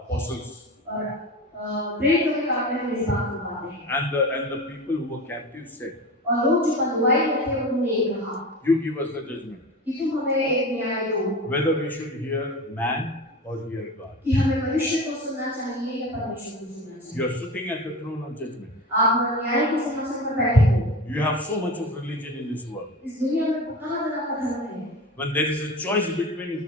Apostles. और प्रेरितों के काम में हम इस बात को पाते हैं। And the people who were captive said, और लोग जो बंधुआई में थे उन्होंने ये कहा you give us the judgment, कि तुम हमें एक न्याय दो whether we should hear man or hear God. कि हमें मनुष्य को सुनना चाहिए या परमेश्वर को सुनना चाहिए। You are sitting at the throne of judgment. आप न्याय के सिंहासन पर बैठे हो। You have so much of religion in this world. इस दुनिया में तरह-तरह का धर्म है। When there is a choice between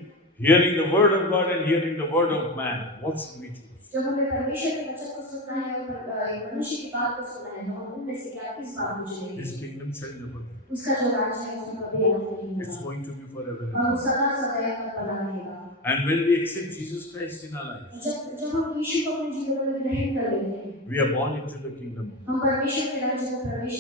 hearing the word of God and hearing the word of man, what should we choose? जब हमें परमेश्वर के वचन को सुनना है और एक मनुष्य की बात को सुनना है, तो हम उनमें से क्या किस बात को चुनेंगे? His kingdom shall never end. उसका जो राज्य है उसमें कभी अंत नहीं It's होगा going to be forever. और वो सदा सदैव तक बना रहेगा। And when we accept Jesus Christ in our lives, जब हम यीशु को अपने जीवन में ग्रहण कर लेते हैं, we are born into the kingdom. हम परमेश्वर के राज्य में प्रवेश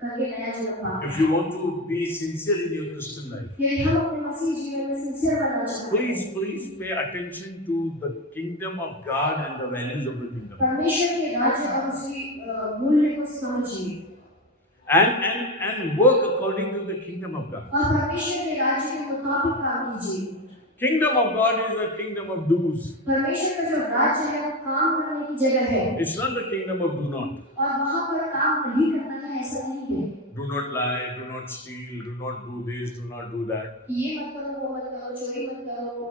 करके नया जन्म पाते हैं। If you want to be sincere in your Christian life, यदि हम अपने मसीह जीवन में सिंसियर बनना चाहते हैं, please pay attention to the kingdom of God and the values of the kingdom. परमेश्वर के राज्य और उसकी मूल्य को समझिए And work according to the kingdom of God. और परमेश्वर के राज्य के मुताबिक काम कीजिए। Kingdom of God is a kingdom of do's. परमेश्वर का जो राज्य है वो काम करने की जगह है It's not the kingdom of do not. और वहाँ पर काम नहीं करना है, ऐसा नहीं है। Do not lie, do not steal, do not do this, do not do that. ये मत करो, वो मत करो, चोरी मत करो,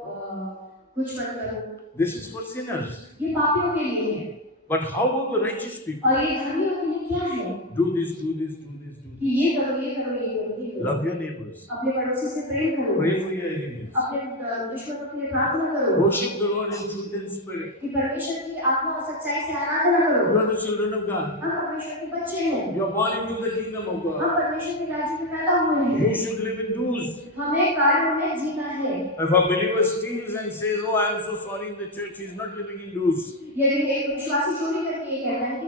कुछ मत करो। This is for sinners. ये पापियों के लिए है। But how about the righteous people? और ये धर्मियों के लिए क्या है? Do this, do this, do this, do कि this. ये करो, ये करो, ये करो, ये करो। Love your neighbors. अपने पड़ोसी से प्रेम करो। Pray for your enemies. अपने दुश्मनों के लिए प्रार्थना करो। Worship the Lord in truth and spirit. कि परमेश्वर की आत्मा और सच्चाई से आराधना करो। You are the children of God. हम परमेश्वर के बच्चे हैं। You are born into the kingdom of God. हम परमेश्वर के राज्य में पैदा हुए हैं। You should live in do's. हमें कार्यों में जीना है। If a believer steals and says, "Oh, I am so sorry," in the church, he is not living in do's. यदि एक विश्वासी चोरी करके ये कहता है कि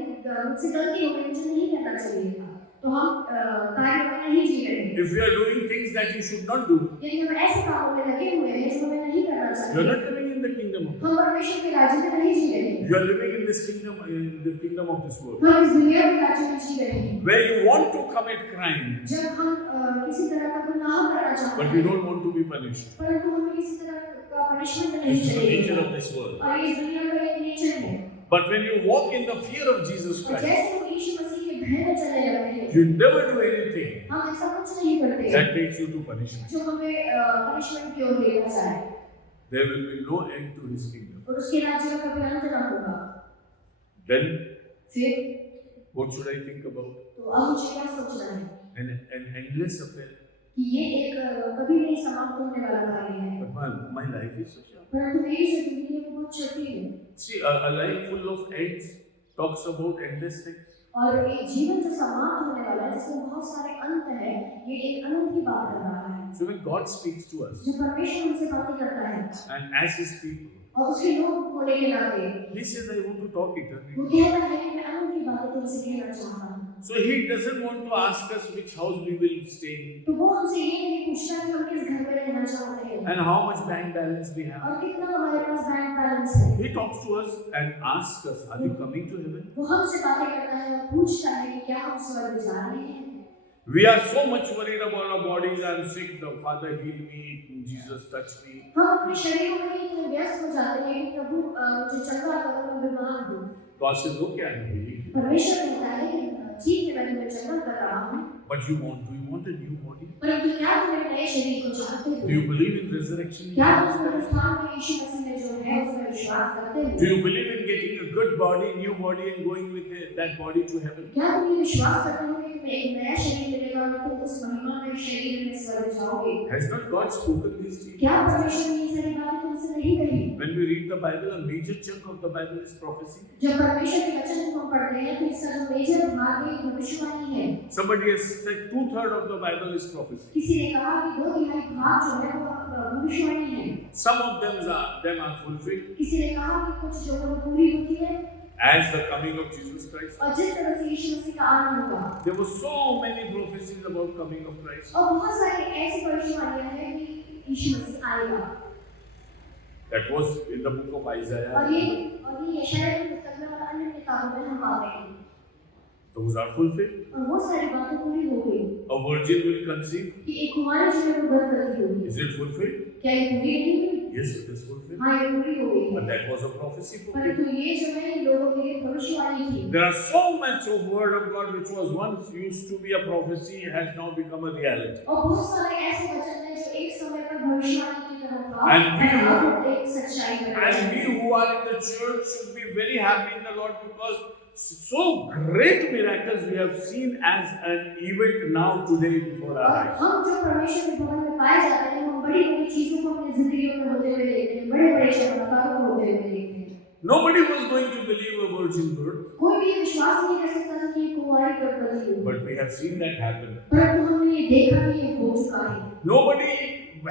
मुझसे गलती हो गई, मुझे नहीं करना चाहिए था, तो हम कार्यों में नहीं जी रहे हैं। If we are doing things that you should not do, यदि हम ऐसे कामों में लगे हुए हैं जो हमें नहीं करना you are चाहिए, not living in the kingdom of God. हम परमेश्वर के राज्य में नहीं जी रहे हैं। You are living in this kingdom, in the kingdom of this world, हम इस दुनिया के राज्य में जी रहे हैं। where you want to commit crime, जब हम किसी तरह का गुनाह करना चाहते but हैं, you don't want to be punished. परंतु हमें किसी तरह का पनिशमेंट नहीं This is the nature चाहिए, of this world. और ये इस दुनिया का एक नेचर है। But when you walk in the fear of Jesus और Christ, जैसे हम यीशु मसीह के भय में चलने लगते हैं, you never do anything हम ऐसा कुछ नहीं करते that takes you to punishment. जो हमें पनिशमेंट की ओर लेकर जाए, There will be no end to his kingdom. और उसके राज्य का कभी अंत ना होगा। Then, फिर what should I think about? तो अब मुझे क्या सोचना है An endless affair. कि ये एक कभी नहीं समाप्त होने वाला कार्य है, But my life is so short. परंतु मेरी जो जिंदगी है वो बहुत छोटी है, See, a life full of ends talks about endless things. और एक जीवन जो समाप्त होने वाला है जिसमें बहुत सारे अंत है, ये एक अनंत की बात कर रहा है। So when God speaks to us, जो परमेश्वर हमसे बातें करता है and as His people, और उसके लोग होने के नाते He says, "I want to talk वो eternity." कहता है कि मैं अनंत की बातें तुमसे कहना चाहता हूँ। So He doesn't want to ask us which house we will stay in तो वो हमसे ये नहीं पूछता कि हम किस घर में रहना चाहते हैं and how much bank balance we have. और कितना हमारे पास बैंक बैलेंस है। He talks to us and asks us, "Are you coming to heaven?" वो हमसे बातें करता है और पूछता है कि क्या हम स्वर्ग जा रहे हैं। We are so much worried about our bodies. I'm sick. The Father heal me. Jesus touch me. हम अपने शरीरों में इतने व्यस्त हो जाते हैं कि प्रभु मुझे चंगा करो, मैं बीमार हूँ। God says, "Okay, I'm healing you." परमेश्वर कहता है कि ठीक है, मैं तुम्हें चंगा कर रहा हूँ, But do you want a new body? परंतु क्या तुम मेरे नए शरीर को चाहते Do हो? you believe in resurrection? क्या तुम पुनरुत्थान में यीशु मसीह में जो है उसमें विश्वास करते हो? Do you believe in getting a good body, new body, and going with that body to heaven? क्या तुम ये विश्वास करते हो कि तुम्हें एक नया शरीर मिलेगा और तुम उस महिमा में शरीर में स्वर्ग जाओगे? Has not God spoken these things? क्या परमेश्वर ने ये सारी बातें तुमसे नहीं कही? When we read the Bible, a major chunk of the Bible is prophecy. जब परमेश्वर के वचन को हम पढ़ते हैं तो इसका जो मेजर भाग है भविष्यवाणी है। Somebody has said 2/3 of the Bible is prophecy. किसी ने कहा कि 2/3 भाग जो है वो भविष्यवाणी है। Some of them are fulfilled किसी ने कहा कि कुछ जो है वो पूरी होती है as the coming of Jesus Christ. और जिस तरह से यीशु मसीह का आगमन होगा। There were so many prophecies about coming of Christ. और बहुत सारी ऐसी भविष्यवाणियां हैं कि यीशु मसीह आएगा। That was in the book of Isaiah. और ये यशायाह की पुस्तक में और अन्य किताबों में हम पाते हैं। Those are fulfilled. और वो सारी बातें पूरी हो गई A virgin will conceive. कि एक कुमारी जो है वो गर्भ करती होगी। Is it fulfilled? क्या ये पूरी नहीं हुई? Yes, it is fulfilled. हाँ, ये पूरी हो गई But है। that was a prophecy for परंतु people. ये जो है लोगों के लिए भविष्यवाणी थी। There are so much of word of God which was once used to be a prophecy has now become a reality. और बहुत सारे ऐसे वचन हैं जो एक समय पर भविष्यवाणी की तरह था And we और अब एक सच्चाई बन गए And हैं। we who are in the church should be very happy in the Lord because so great miracles we have seen as an event now today before our और eyes. हम जो परमेश्वर के भवन में पाए जाते हैं, हम बड़ी बड़ी चीजों को अपनी जिंदगी में होते हुए देखते हैं, बड़े बड़े चमत्कारों को होते हुए देखते हैं। Nobody was going to believe a virgin birth, कोई भी ये विश्वास नहीं कर सकता था कि ये कुंवारी गर्भवती हुई, but we have seen that happen. परंतु हमने ये देखा कि ये हो चुका है। Nobody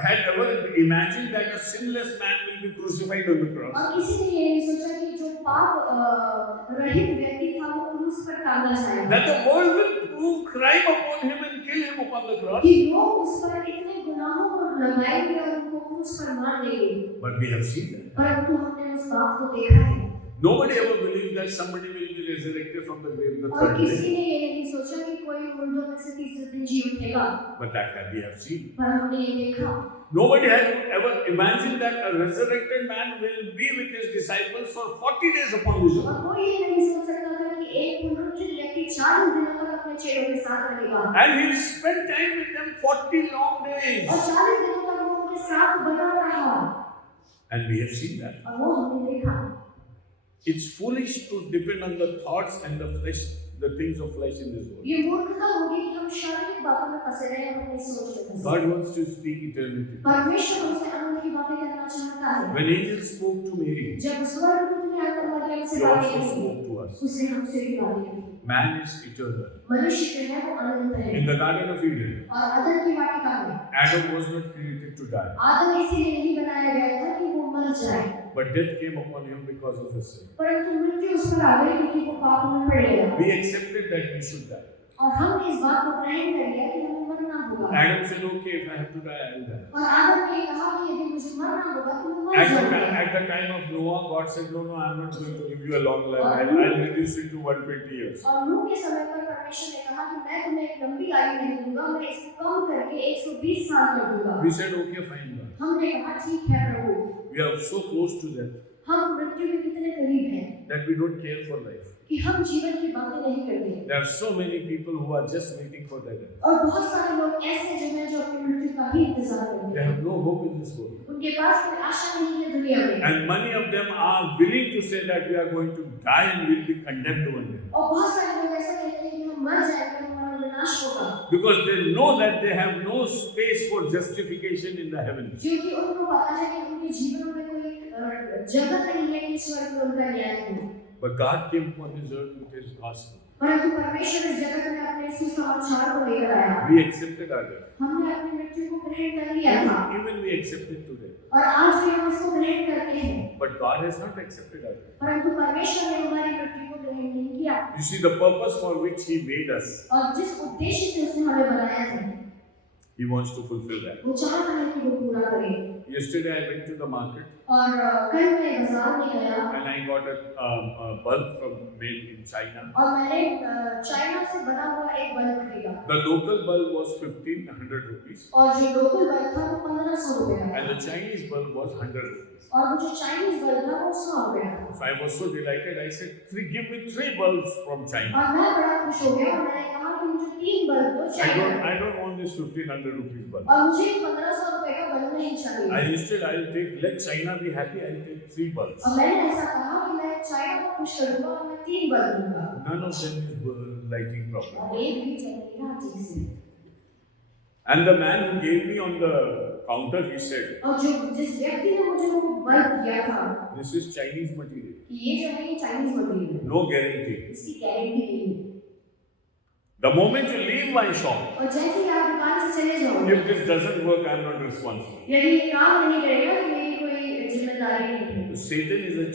had ever imagined that a sinless man will be crucified on the cross. और किसी ने ये नहीं सोचा कि जो पाप रहित व्यक्ति था वो क्रूस पर टांगा जाएगा, That the world will prove crime upon him and kill him upon the cross. कि लोग उस पर इतने गुनाहों को लगाएंगे और उनको क्रूस पर मार देंगे। But we have seen that. परंतु हमने उस बात को देखा है, Nobody ever believed that somebody will be resurrected from the grave the और third किसी day. ने ये नहीं सोचा कि कोई मुर्दों में से तीसरे दिन जी उठेगा, But that we have seen. पर हमने ये देखा। Nobody had ever imagined that a resurrected man will be with his disciples for 40 days upon this earth. और कोई ये नहीं सोच सकता था कि एक पुनरुत्थित व्यक्ति 40 दिनों तक अपने चेलों के साथ रहेगा, And he spent time with them 40 long days. और 40 दिनों तक वो उनके साथ बना रहा, And we have seen that. और वो हमने देखा। It's foolish to depend on the thoughts and the flesh, the things of flesh in this world. ये मूर्खता होगी कि हम शारीरिक बातों में फंसे रहे और अपनी सोच में फंसे। God wants to speak eternity. परमेश्वर हमसे अनंत की बातें करना चाहता है। When angels spoke to Mary, जब स्वर्गदूत ने आकर मरियम से he बातें also की, spoke to us. उसने हमसे भी बातें की। Man is eternal. मनुष्य जो है वो अनंत है, In the Garden of Eden, और अदन की वाटिका में Adam was not created to die, आदम इसीलिए नहीं बनाया गया था कि वो मर जाए, but death came upon him because of his sin. परंतु मृत्यु उस पर आ गई क्योंकि वो पाप में पड़ गया, We accepted that we should die. और हमने इस बात को ग्रहण कर लिया कि हमें मरना होगा। Adam said, "Okay, if I have to die, I will die." और आदम ने कहा कि यदि मुझे मरना होगा तो मैं मर At जाऊंगा। the time of Noah, God said, "No, I am not going to give you a long life. I'll reduce it to 120 years." और नूह के समय पर परमेश्वर ने कहा कि मैं तुम्हें एक लंबी आयु नहीं दूंगा, मैं इसको कम करके 120 साल कर दूंगा। We said, "Okay, fine, God." हमने कहा ठीक है प्रभु, We are so close to death हम मृत्यु के कितने करीब हैं that we don't care for life. कि हम जीवन की बातें नहीं करते। There are so many people who are just waiting for their death. और बहुत सारे लोग ऐसे जो हैं जो अपनी मृत्यु का भी इंतजार करते They हैं, have no hope in this world. उनके पास कोई आशा नहीं है दुनिया में, And many of them are willing to say that we are going to die and will be condemned one day. और बहुत सारे लोग ऐसा कहते हैं कि हम मर जाएंगे, हमारा विनाश होगा, Because they know that they have no space for justification in the heavens. क्योंकि उनको पता है कि उनके जीवन में कोई जगह नहीं है कि स्वर्ग में उनका न्याय हो। But God came upon this earth with His gospel. परंतु परमेश्वर इस जगत में अपने सुसमाचार को लेकर आया, We accepted our death. हमने अपनी मृत्यु को ग्रहण कर लिया था, Even we accept it today. और आज भी हम इसको ग्रहण करते हैं, But God has not accepted our death. परंतु परमेश्वर ने हमारी मृत्यु को ग्रहण नहीं किया, You see, the purpose for which He made us, और जिस उद्देश्य से उसने हमें बनाया है He wants to fulfill that. वो चाहता है कि वो पूरा करे। Yesterday I went to the market और कल मैं बाजार में गया and I got a bulb from made in China. और मैंने चाइना से बना हुआ एक बल्ब खरीदा, The local bulb was 1,500 rupees और जो लोकल बल्ब था वो 1500 रुपए का and था, the Chinese bulb was 100 rupees. और वो जो चाइनीज बल्ब था वो 100 रुपए का था। So I was so delighted. I said, Give me 3 bulbs from China." और मैं बड़ा खुश हो गया और मैंने कहा कि मुझे 3 बल्ब दो China I don't want this 1,500 rupees bulb. और मुझे 1500 रुपए का बल्ब नहीं चाहिए। Let China be happy. I'll take 3 bulbs. और मैंने ऐसा कहा कि मैं चाइना को खुश करूंगा और मैं 3 बल्ब दूंगा, None of them is lighting properly. और एक भी चल नहीं रहा ठीक से। And the man who gave me on the counter, he said, और जो जिस व्यक्ति ने मुझे वो बल्ब दिया था, "This is Chinese material. ये जो है ये चाइनीज मटेरियल है, No guarantee. इसकी गारंटी नहीं है, The moment you leave my shop, और जैसे ही आप दुकान से चले जाओगे, if this doesn't work, I'm not responsible." यदि ये काम नहीं करेगा तो मेरी कोई जिम्मेदारी नहीं है। So Satan is a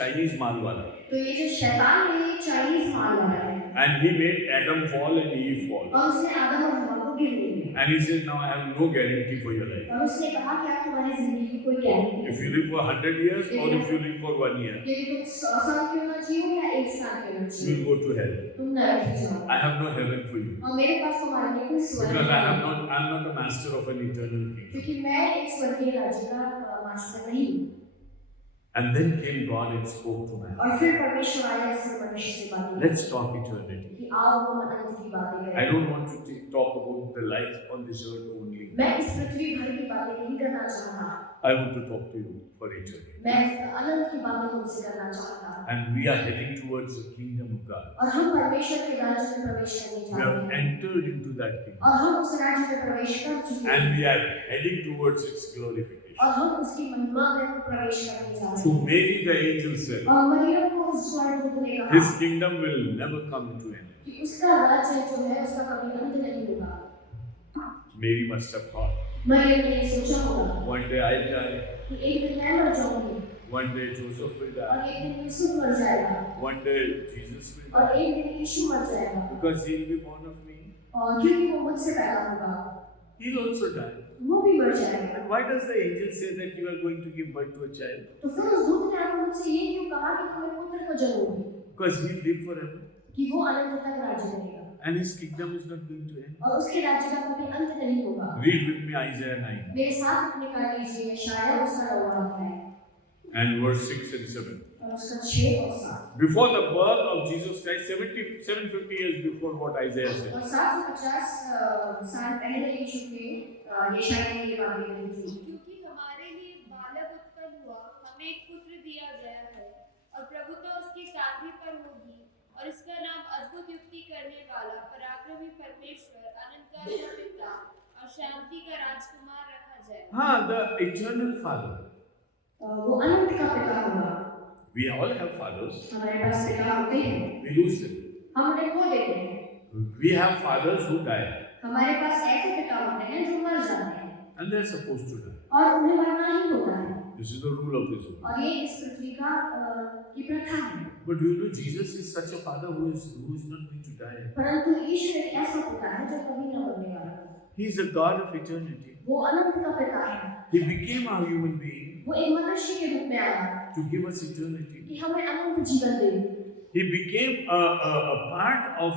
Chinese malwala. तो ये जो शैतान है ये चाइनीज माल वाला है, And he made Adam fall and Eve fall. और उसने आदम और हवा को गिरने दिया, And he said, "Now I have no guarantee for your life. और उसने कहा कि आप तुम्हारी जिंदगी की कोई गारंटी If नहीं, you live for 100 years or if you live for 1 year, यदि तुम 100 साल क्यों ना जियो या 1 साल क्यों ना you Jio, will go to hell. तुम नरक में जाओ, I have no heaven for you. और मेरे पास तुम्हारे लिए कोई स्वर्ग Because नहीं है, I'm not a master of an eternal kingdom. क्योंकि मैं एक स्वर्गीय राज्य का मास्टर नहीं हूँ। And then came God and spoke to man. और फिर परमेश्वर आया इस मनुष्य से बात की Let's talk eternity. कि आओ हम अनंत की बातें I करें। don't want to talk about the life on this earth only. मैं इस पृथ्वी भर की बातें नहीं करना चाहता। I want to talk to you for eternity. मैं अनंत की बातें तुमसे करना चाहता हूँ। And we are heading towards the kingdom of God. और हम परमेश्वर के राज्य में प्रवेश करने We जा have रहे हैं। entered into that kingdom. और हम उस राज्य में प्रवेश कर चुके हैं। And we are heading towards its glorification. और हम उसकी महिमा में प्रवेश करने जा रहे To हैं। Mary the angel said, और मरियम को उस स्वर्गदूत ने कहा his kingdom will never come to an end. कि उसका राज्य जो है उसका कभी अंत नहीं होगा। Mary must have thought, Maryam ने सोचा होगा one day I'll die, कि एक दिन मैं मर जाऊंगी one day Joseph will die, और एक दिन यूसुफ मर जाएगा one day Jesus will और die, एक दिन यीशु मर जाएगा because he will be born of me. और क्योंकि वो मुझसे पैदा होगा He'll also die. वो भी मर जाएगा। And why does the angel say that you are going to give birth to a child? तो फिर उस दूत ने आकर मुझसे ये क्यों कहा कि तुम्हें पुत्र को जन्म होगी Because he'll live forever. कि वो अनंत तक राज्य करेगा And his kingdom is not going to end. और उसके राज्य का कभी अंत नहीं होगा। Read with me Isaiah 9 मेरे साथ निकाल लीजिए शायद उसका 9वां अध्याय and verse 6 and 7. और उसका 6 और 7। Before the birth of Jesus Christ, 750 years before what Isaiah said. और 750 साल पहले यीशु के यशायाह ने ये बात कही थी। क्योंकि हमारे लिए बालक उत्पन्न हुआ, हमें एक पुत्र दिया गया है और प्रभुता उसके कांधे पर होगी और इसका नाम अद्भुत युक्ति करने वाला, पराक्रमी परमेश्वर, अनंतकाल का पिता और शांति का राजकुमार रखा जाएगा। The eternal Father. वो अनंत का पिता होगा। We all have fathers. हमारे पास पिता होते हैं, We lose them. हम उन्हें खो देते हैं। We have fathers who die हमारे पास ऐसे पिता होते हैं जो मर जाते हैं and they're supposed to die. और उन्हें मरना ही होता है This is the rule of this world. और ये इस पृथ्वी का की प्रथा है। But you know, Jesus is such a father who is not going to die. परंतु ईश्वर एक ऐसा पिता है जो कभी न मरने वाला है। He is a God of eternity. वो अनंत का पिता है। He became a human being वो एक मनुष्य के रूप में आया to give us eternity. कि हमें अनंत जीवन दे। He became a part of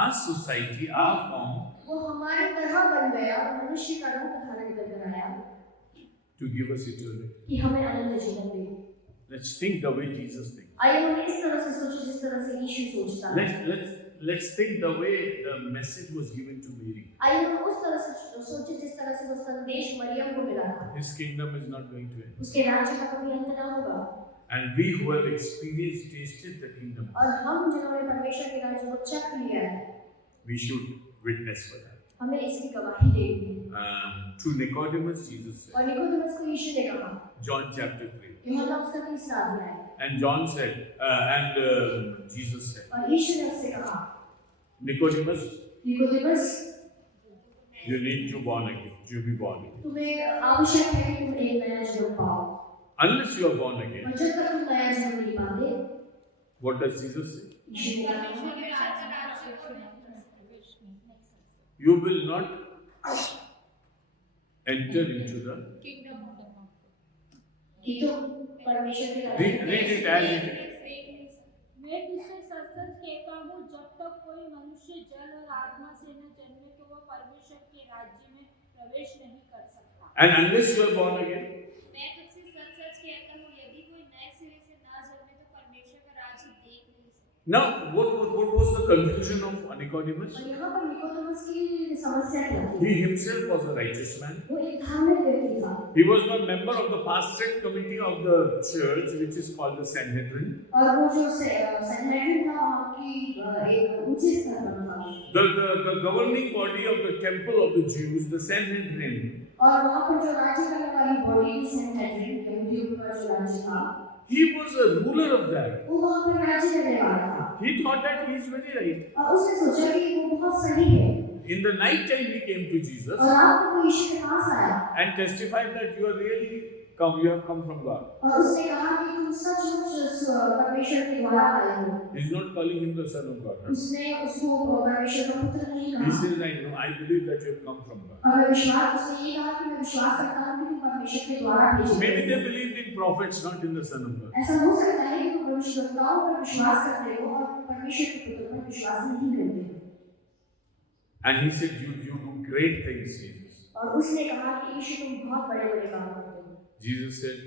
our society, our form, वो हमारे तरह बन गया और मनुष्य का रूप धारण कर आया to give us eternity. कि हमें अनंत जीवन दे। Let's think the way Jesus thinks. आइए हम इस तरह से सोचें जिस तरह से यीशु सोचता है। Let's think the way the message was given to Mary. आइए हम उस तरह से सोचें जिस तरह से वो संदेश मरियम को मिला था। His kingdom is not going to end. उसके राज्य का कभी अंत न होगा। And we who have experienced, tasted the kingdom, और हम जिन्होंने परमेश्वर के राज्य को चख लिया है, we should witness for that. हमें इसकी गवाही देनी है। To Nicodemus, Jesus said, और निकोदेमस को यीशु ने कहा, John chapter 3. यूहन्ना उसका 3रा अध्याय। And John said, Jesus said, और यीशु ने उससे कहा, Nicodemus, Nicodemus, you need to born again. You be born again. तुम्हें आवश्यक है कि तुम एक नया जीवन पाओ। Unless you are born again, और जब तक तुम नया जीवन नहीं पाते, what does Jesus say? यीशु ने कहा, परमेश्वर के राज्य को नहीं You will not enter into the. Kingdom कि तुम परमेश्वर के राज्य Read it as it is. मैं तुझसे सच-सच कहता हूँ, जब तक कोई मनुष्य जल और आत्मा से न जन्मे तो वह परमेश्वर के राज्य में प्रवेश नहीं कर सकता। And unless you are born again, मैं तुझसे सच-सच कहता हूँ, यदि कोई नए सिरे से ना जन्मे तो परमेश्वर का राज्य देख नहीं सकता। now what was the conclusion of Nicodemus? और यहाँ पर निकोदेमस की समस्या क्या थी? He himself was a righteous man. वो एक धार्मिक व्यक्ति था He was a member of the pastorate committee of the church, which is called the Sanhedrin. और वो जो सनहेड्रिन था वहाँ की एक ऊंची स्तर पर था The governing body of the temple of the Jews, the Sanhedrin, और वहाँ पर जो राज्य करने वाली बॉडी थी सनहेड्रिन यहूदियों का जो राज्य था he was a ruler of that. वो वहाँ पर राज्य करने वाला था He thought that he is very right. और उसने सोचा कि वो बहुत सही है In the night time he came to Jesus और रात को वो यीशु के पास आया and testified that you have come from God. और उसने कहा कि तुम सचमुच परमेश्वर के द्वारा आए हो। He is not calling him the son of God. Huh? उसने उसको परमेश्वर का पुत्र नहीं He कहा says, I know, I believe that you have come from God. और उसने ये कहा कि मैं विश्वास करता हूँ कि तुम परमेश्वर के द्वारा भेजे Maybe गए they हो। believed in prophets, not in the son of God. ऐसा हो सकता है कि तुम भविष्यवक्ताओं पर विश्वास करते हो और परमेश्वर के पुत्र पर विश्वास नहीं करते हो। And he said, you do great things, Jesus. और उसने कहा कि यीशु तुम बहुत बड़े-बड़े काम करते हो। Jesus said,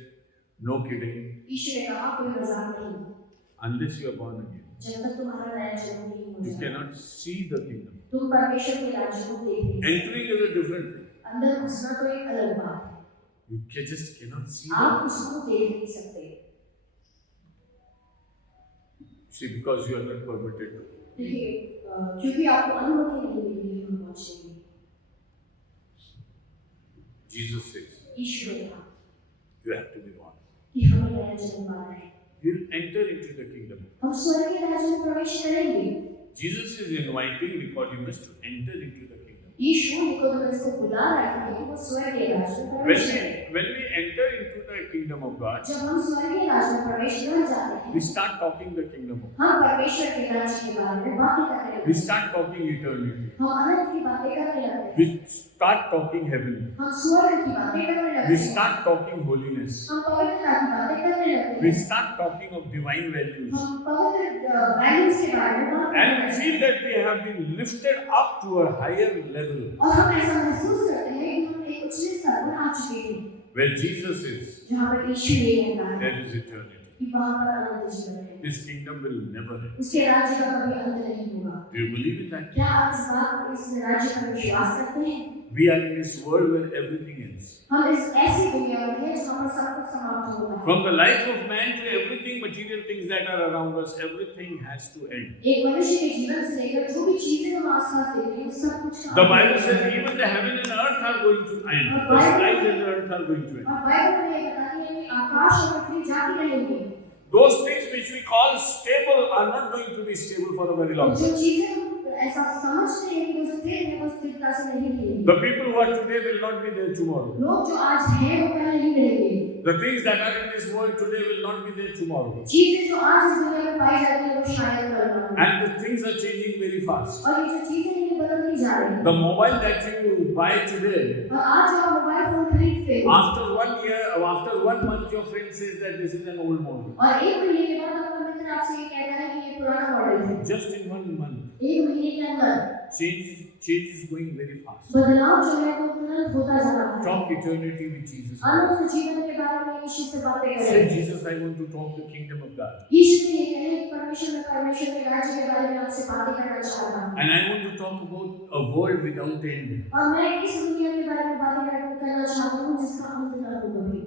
no kidding, यीशु ने कहा कोई मजाक नहीं, unless you are born again, जब तक तुम्हारा नया जन्म नहीं हो you जाए, cannot see the kingdom. तुम परमेश्वर के राज्य को देख नहीं सकते। Entering is a different thing. अंदर घुसना तो एक अलग बात है, You just cannot see आप that. उसको देख नहीं सकते। See, because you are not permitted to. देखिए क्योंकि आपको अनुमति नहीं मिली है हम पहुंचने की। Jesus says, ईश्वर ने कहा you have to be born. कि हमें नया जन्म पाना है, You'll enter into the kingdom. हम स्वर्ग के राज्य में प्रवेश करेंगे। Jesus is inviting Nicodemus to enter into the kingdom. यीशु निकोदेमुस को बुला रहा है कि वो स्वर्ग के राज्य में प्रवेश करे। When we enter into the kingdom of God, जब हम स्वर्ग के राज्य में प्रवेश कर जाते हैं, we start talking the kingdom of God. हम परमेश्वर के राज्य के बारे में बातें करने लगते We हैं, start talking eternity. हम अनंत की बातें करने लगते हैं, We start talking heaven. हम स्वर्ग की बातें करने लगते We हैं, start talking holiness. हम पवित्रता की बातें करने लगते We हैं, start talking of divine values. हम पवित्र वैल्यूज के बारे में बात And we करते हैं, feel that we have been lifted up to a higher level और हम ऐसा महसूस करते हैं कि हम एक उच्च स्तर पर आ चुके हैं, where Jesus is. जहाँ पर यीशु ये कहता है There is eternity. कि वहाँ पर अनंत जीवन है, His kingdom will never end. उसके राज्य का कभी अंत नहीं होगा। Do you believe in that? क्या आप इस राज्य पर विश्वास करते हैं? We are in this world where everything ends. हम इस ऐसी दुनिया में हैं जहाँ पर सब कुछ समाप्त होता है। From the life of man to everything, material things that are around us, everything has to end. एक मनुष्य के जीवन से लेकर जो भी चीजें हम आसपास देखते हैं सब कुछ का The अंत Bible होता says है। even the heaven and earth are going to end. The skies and the earth are going to end. और बाइबल में ये बताती है कि आकाश और पृथ्वी जाती रहेंगी। Those things which we call stable are not going to be stable for a very long जो time. चीजें हम ऐसा समझते हैं कि वो स्थिर है वो स्थिरता से नहीं रहेंगी। The people who are today will not be there tomorrow. लोग जो आज हैं वो कल नहीं रहेंगे। The things that are in this world today will not be there tomorrow. चीजें जो आज इस दुनिया में पाई जाती हैं वो शायद कल ना हो। And the things are changing very fast. और ये जो चीजें हैं ये बदलती जा रही हैं। The mobile that you buy today, और आज जो आप मोबाइल फोन खरीदते हो after 1 year, after 1 month, your friend says that this is an old model. और एक महीने के बाद आपका मित्र आपसे ये कहता है कि ये पुराना मॉडल है। Just in 1 month, एक महीने के अंदर change is going very fast. बदलाव जो है वो तुरंत होता जा रहा है। Talk eternity with Jesus. अनंत जीवन के बारे में यीशु से बातें Say, करें। Jesus, I want to talk the kingdom of God. यीशु से ये कहें कि परमेश्वर के राज्य के बारे में आपसे बातें करना चाहता हूँ। And I want to talk about a world without end. और मैं इस दुनिया के बारे में बातें करना चाहता हूँ जिसका अंत न हो कभी।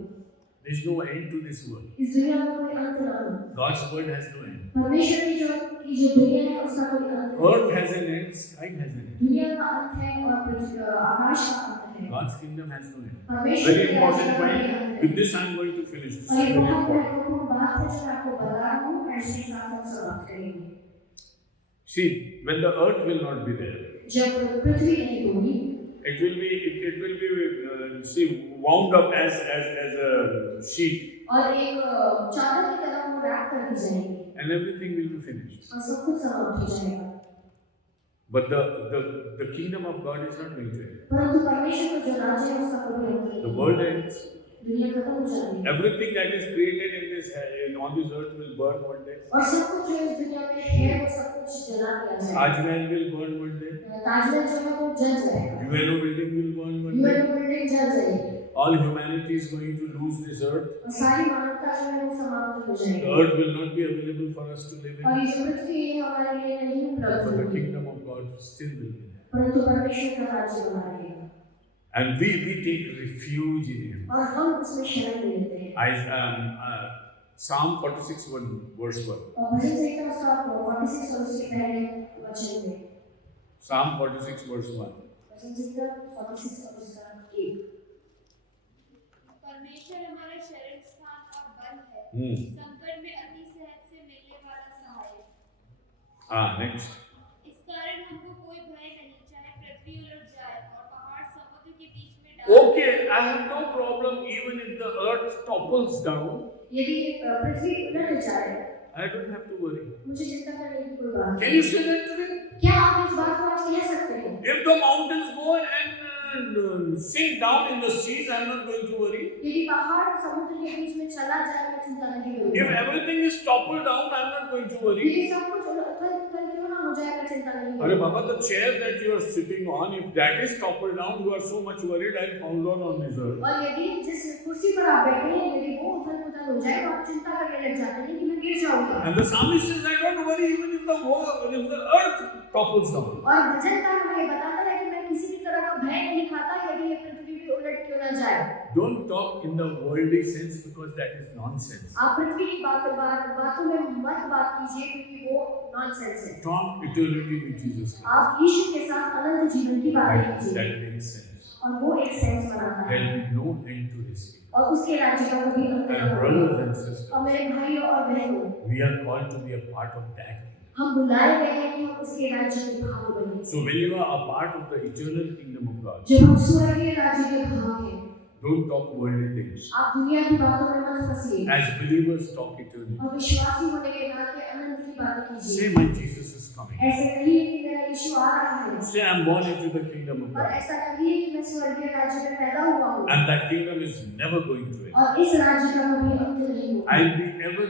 There is no end to this world. इस दुनिया में कोई अंत न हो। God's word has no end. परमेश्वर की जो दुनिया है उसका कोई अंत नहीं। Earth has an end, sky has an end. दुनिया का अंत है और आकाश का अंत है। God's kingdom has no end. परमेश्वर Very के important राज्य का कोई point. अंत With नहीं। this, I am going to finish. This is और ये very बहुत important. महत्वपूर्ण बात है जो मैं आपको बता रहा हूँ ऐसे ही साथ हम समाप्त करेंगे। See, when the earth will not be there, जब पृथ्वी नहीं होगी it will be see wound up as a sheet, और एक चादर की तरह वो रैप कर दी जाएगी and everything will be finished. और सब कुछ समाप्त हो जाएगा। But the kingdom of God is not going to end. परंतु परमेश्वर का जो राज्य है उसका कभी अंत नहीं The होगा। world ends. दुनिया खत्म हो जाएगी Everything that is created on this earth will burn one day. और सब कुछ जो इस दुनिया में है वो सब कुछ जला दिया जाएगा। Taj Mahal will burn one day. Taj Mahal जो है वो जल जाएगा। UNO building will burn one day. UN building जल जाएगी All humanity is going to lose this earth. और सारी मानवता जो है वो समाप्त हो The जाएगी earth will not be available for us to live और in. ये जो पृथ्वी है हमारे लिए नहीं उपलब्ध But the होगी kingdom of God still will be there. परंतु परमेश्वर का राज्य बना रहेगा And we take refuge in Him. और हम उसमें शरण लेते हैं। Psalm 46 verse 1. और भजन संहिता उसका 46 और उसके पहले वचन में Psalm 46 verse 1. भजन संहिता 46 और उसका 1 परमेश्वर हमारा शरण स्थान और बल है, संकट में अति सहज से मिलने वाला सहायक। Next. इस कारण हमको कोई भय नहीं, चाहे पृथ्वी उलट जाए और पहाड़ समुद्र के बीच में डाल। Okay, I have no problem even if the earth topples down. यदि पृथ्वी उलट जाए I don't have to worry. मुझे चिंता करने की कोई बात Can नहीं। you say that today? क्या आप इस बात को आज कह सकते हैं? If the mountains go and sink down in the seas, I am not going to worry. यदि पहाड़ समुद्र के बीच में चला जाए मैं चिंता नहीं If करूंगा। everything is toppled down, I am not going to worry. यदि सब कुछ उथल क्यों ना हो जाए मैं चिंता नहीं Arey करूंगा। Baba, the chair that you are sitting on, if that is toppled down, you are so much worried, I will fall down on this earth. और यदि जिस कुर्सी पर आप बैठे हैं यदि वो उथल हो जाए तो आप चिंता करने लग जाते हैं कि मैं गिर जाऊंगा। And the psalmist says, I don't worry even if the earth topples down. और भजनकार हमें बताता है कि मैं किसी भी तरह का भय नहीं खाता यदि ये पृथ्वी भी उलट क्यों ना जाए। Don't talk in the worldly sense because that is nonsense. आप पृथ्वी की बातों में मत बात कीजिए क्योंकि वो नॉनसेंस है। Talk eternity with Jesus Christ. आप यीशु के साथ अनंत जीवन की बातें कीजिए That makes sense. और वो एक सेंस बनाता है There will be no end to his kingdom. और उसके राज्य का कभी अंत And नहीं brothers होगा। and sisters, और मेरे भाइयों और बहनों, we are called to be a part of that kingdom. हम बुलाए गए हैं कि हम उसके राज्य के भाग बने। So when you are a part of the eternal kingdom of God, जब हम स्वर्गीय राज्य के भाग हैं, don't talk worldly things. आप दुनिया की बातों में मत फंसिए As believers, talk eternity. और विश्वासी होने के नाते अनंत की बातें कीजिए। Say, my Jesus is coming. ऐसे कहिए कि मेरा यीशु आ रहा है Say, I'm born into the kingdom of और God. ऐसा कहिए कि मैं स्वर्गीय राज्य में पैदा हुआ हूँ And that kingdom is never going to end. और इस राज्य का कभी अंत नहीं होगा I'll be ever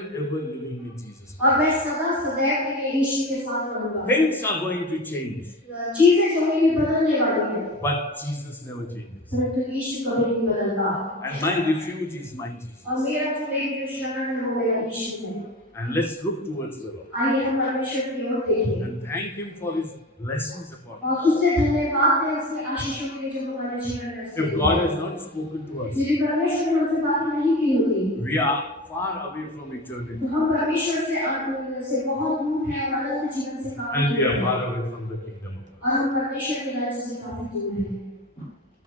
living with Jesus. और मैं सदा सदैव के लिए यीशु के साथ रहूंगा। Things are going to change, चीजें जो है ये बदलने वाली हैं but Jesus never changes. परंतु यीशु कभी नहीं बदलता And my refuge is my Jesus. और मेरा जो मेरी जो शरण है वो मेरा यीशु है। And let's look towards the Lord आइए हम परमेश्वर की ओर देखें and thank Him for His blessings upon us. और उससे धन्यवाद दें उसके आशीषों के लिए जो हमारे जीवन में If God has not spoken to us, यदि परमेश्वर ने हमसे बात नहीं की होती we are far away from eternity तो हम परमेश्वर से बहुत दूर हैं और अनंत जीवन से काफी and we दूर are हैं far away from the kingdom of God. और हम परमेश्वर के राज्य से काफी दूर हैं।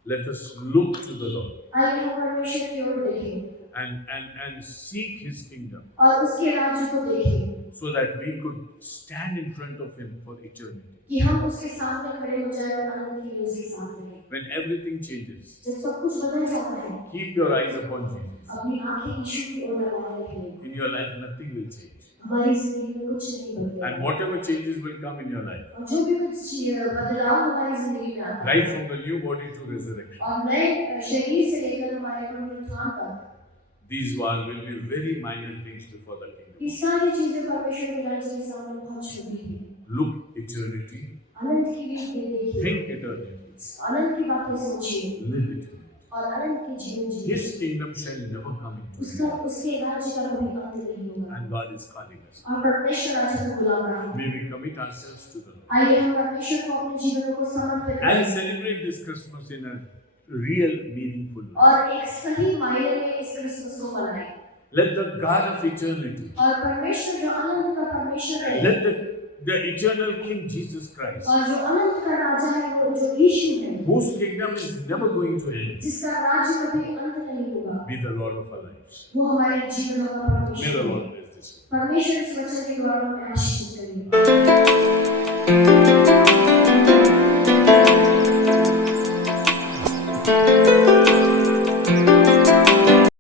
Let us look to the Lord आइए हम परमेश्वर की ओर देखें and seek His kingdom और उसके राज्य को देखें so that we could stand in front of Him for eternity. कि हम उसके सामने खड़े हो जाए और अनंत के लिए उसके साथ रहें। When everything changes, जब सब कुछ बदल जाता है keep your eyes upon Jesus. अपनी आंखें यीशु की ओर लगाए रखें। In your life, nothing will change. हमारी जिंदगी में कुछ नहीं बदलेगा And whatever changes will come in your life, और जो भी कुछ बदलाव हमारी जिंदगी में आता है right from the new body to resurrection, और नए शरीर से लेकर हमारे पुनरुत्थान तक these will be very minor things before the kingdom. ये सारी चीजें परमेश्वर के राज्य के सामने बहुत छोटी हैं। Look eternity, अनंत की भी देखिए think eternity, अनंत की बातें सोचिए live eternity. और अनंत की जीवन जिए। His kingdom shall never come into उसका it. उसके राज्य का कभी अंत नहीं होगा And God is calling us. और परमेश्वर राज्य को बुला रहा है। May we commit ourselves to the Lord आइए हम परमेश्वर को अपने जीवन को समर्पित and करें celebrate this Christmas in a real, meaningful way. और एक सही मायने में इस क्रिसमस को मनाएं Let the God of eternity, और परमेश्वर जो अनंत का परमेश्वर है let the eternal King Jesus Christ, और जो अनंत का राजा है वो जो यीशु है whose kingdom is never going to end, जिसका राज्य कभी अंत नहीं होगा be the Lord of our lives. वो हमारे जीवन का May the परमेश्वर है। Lord bless this. परमेश्वर इस वचन के द्वारा हमें आशीषित करें।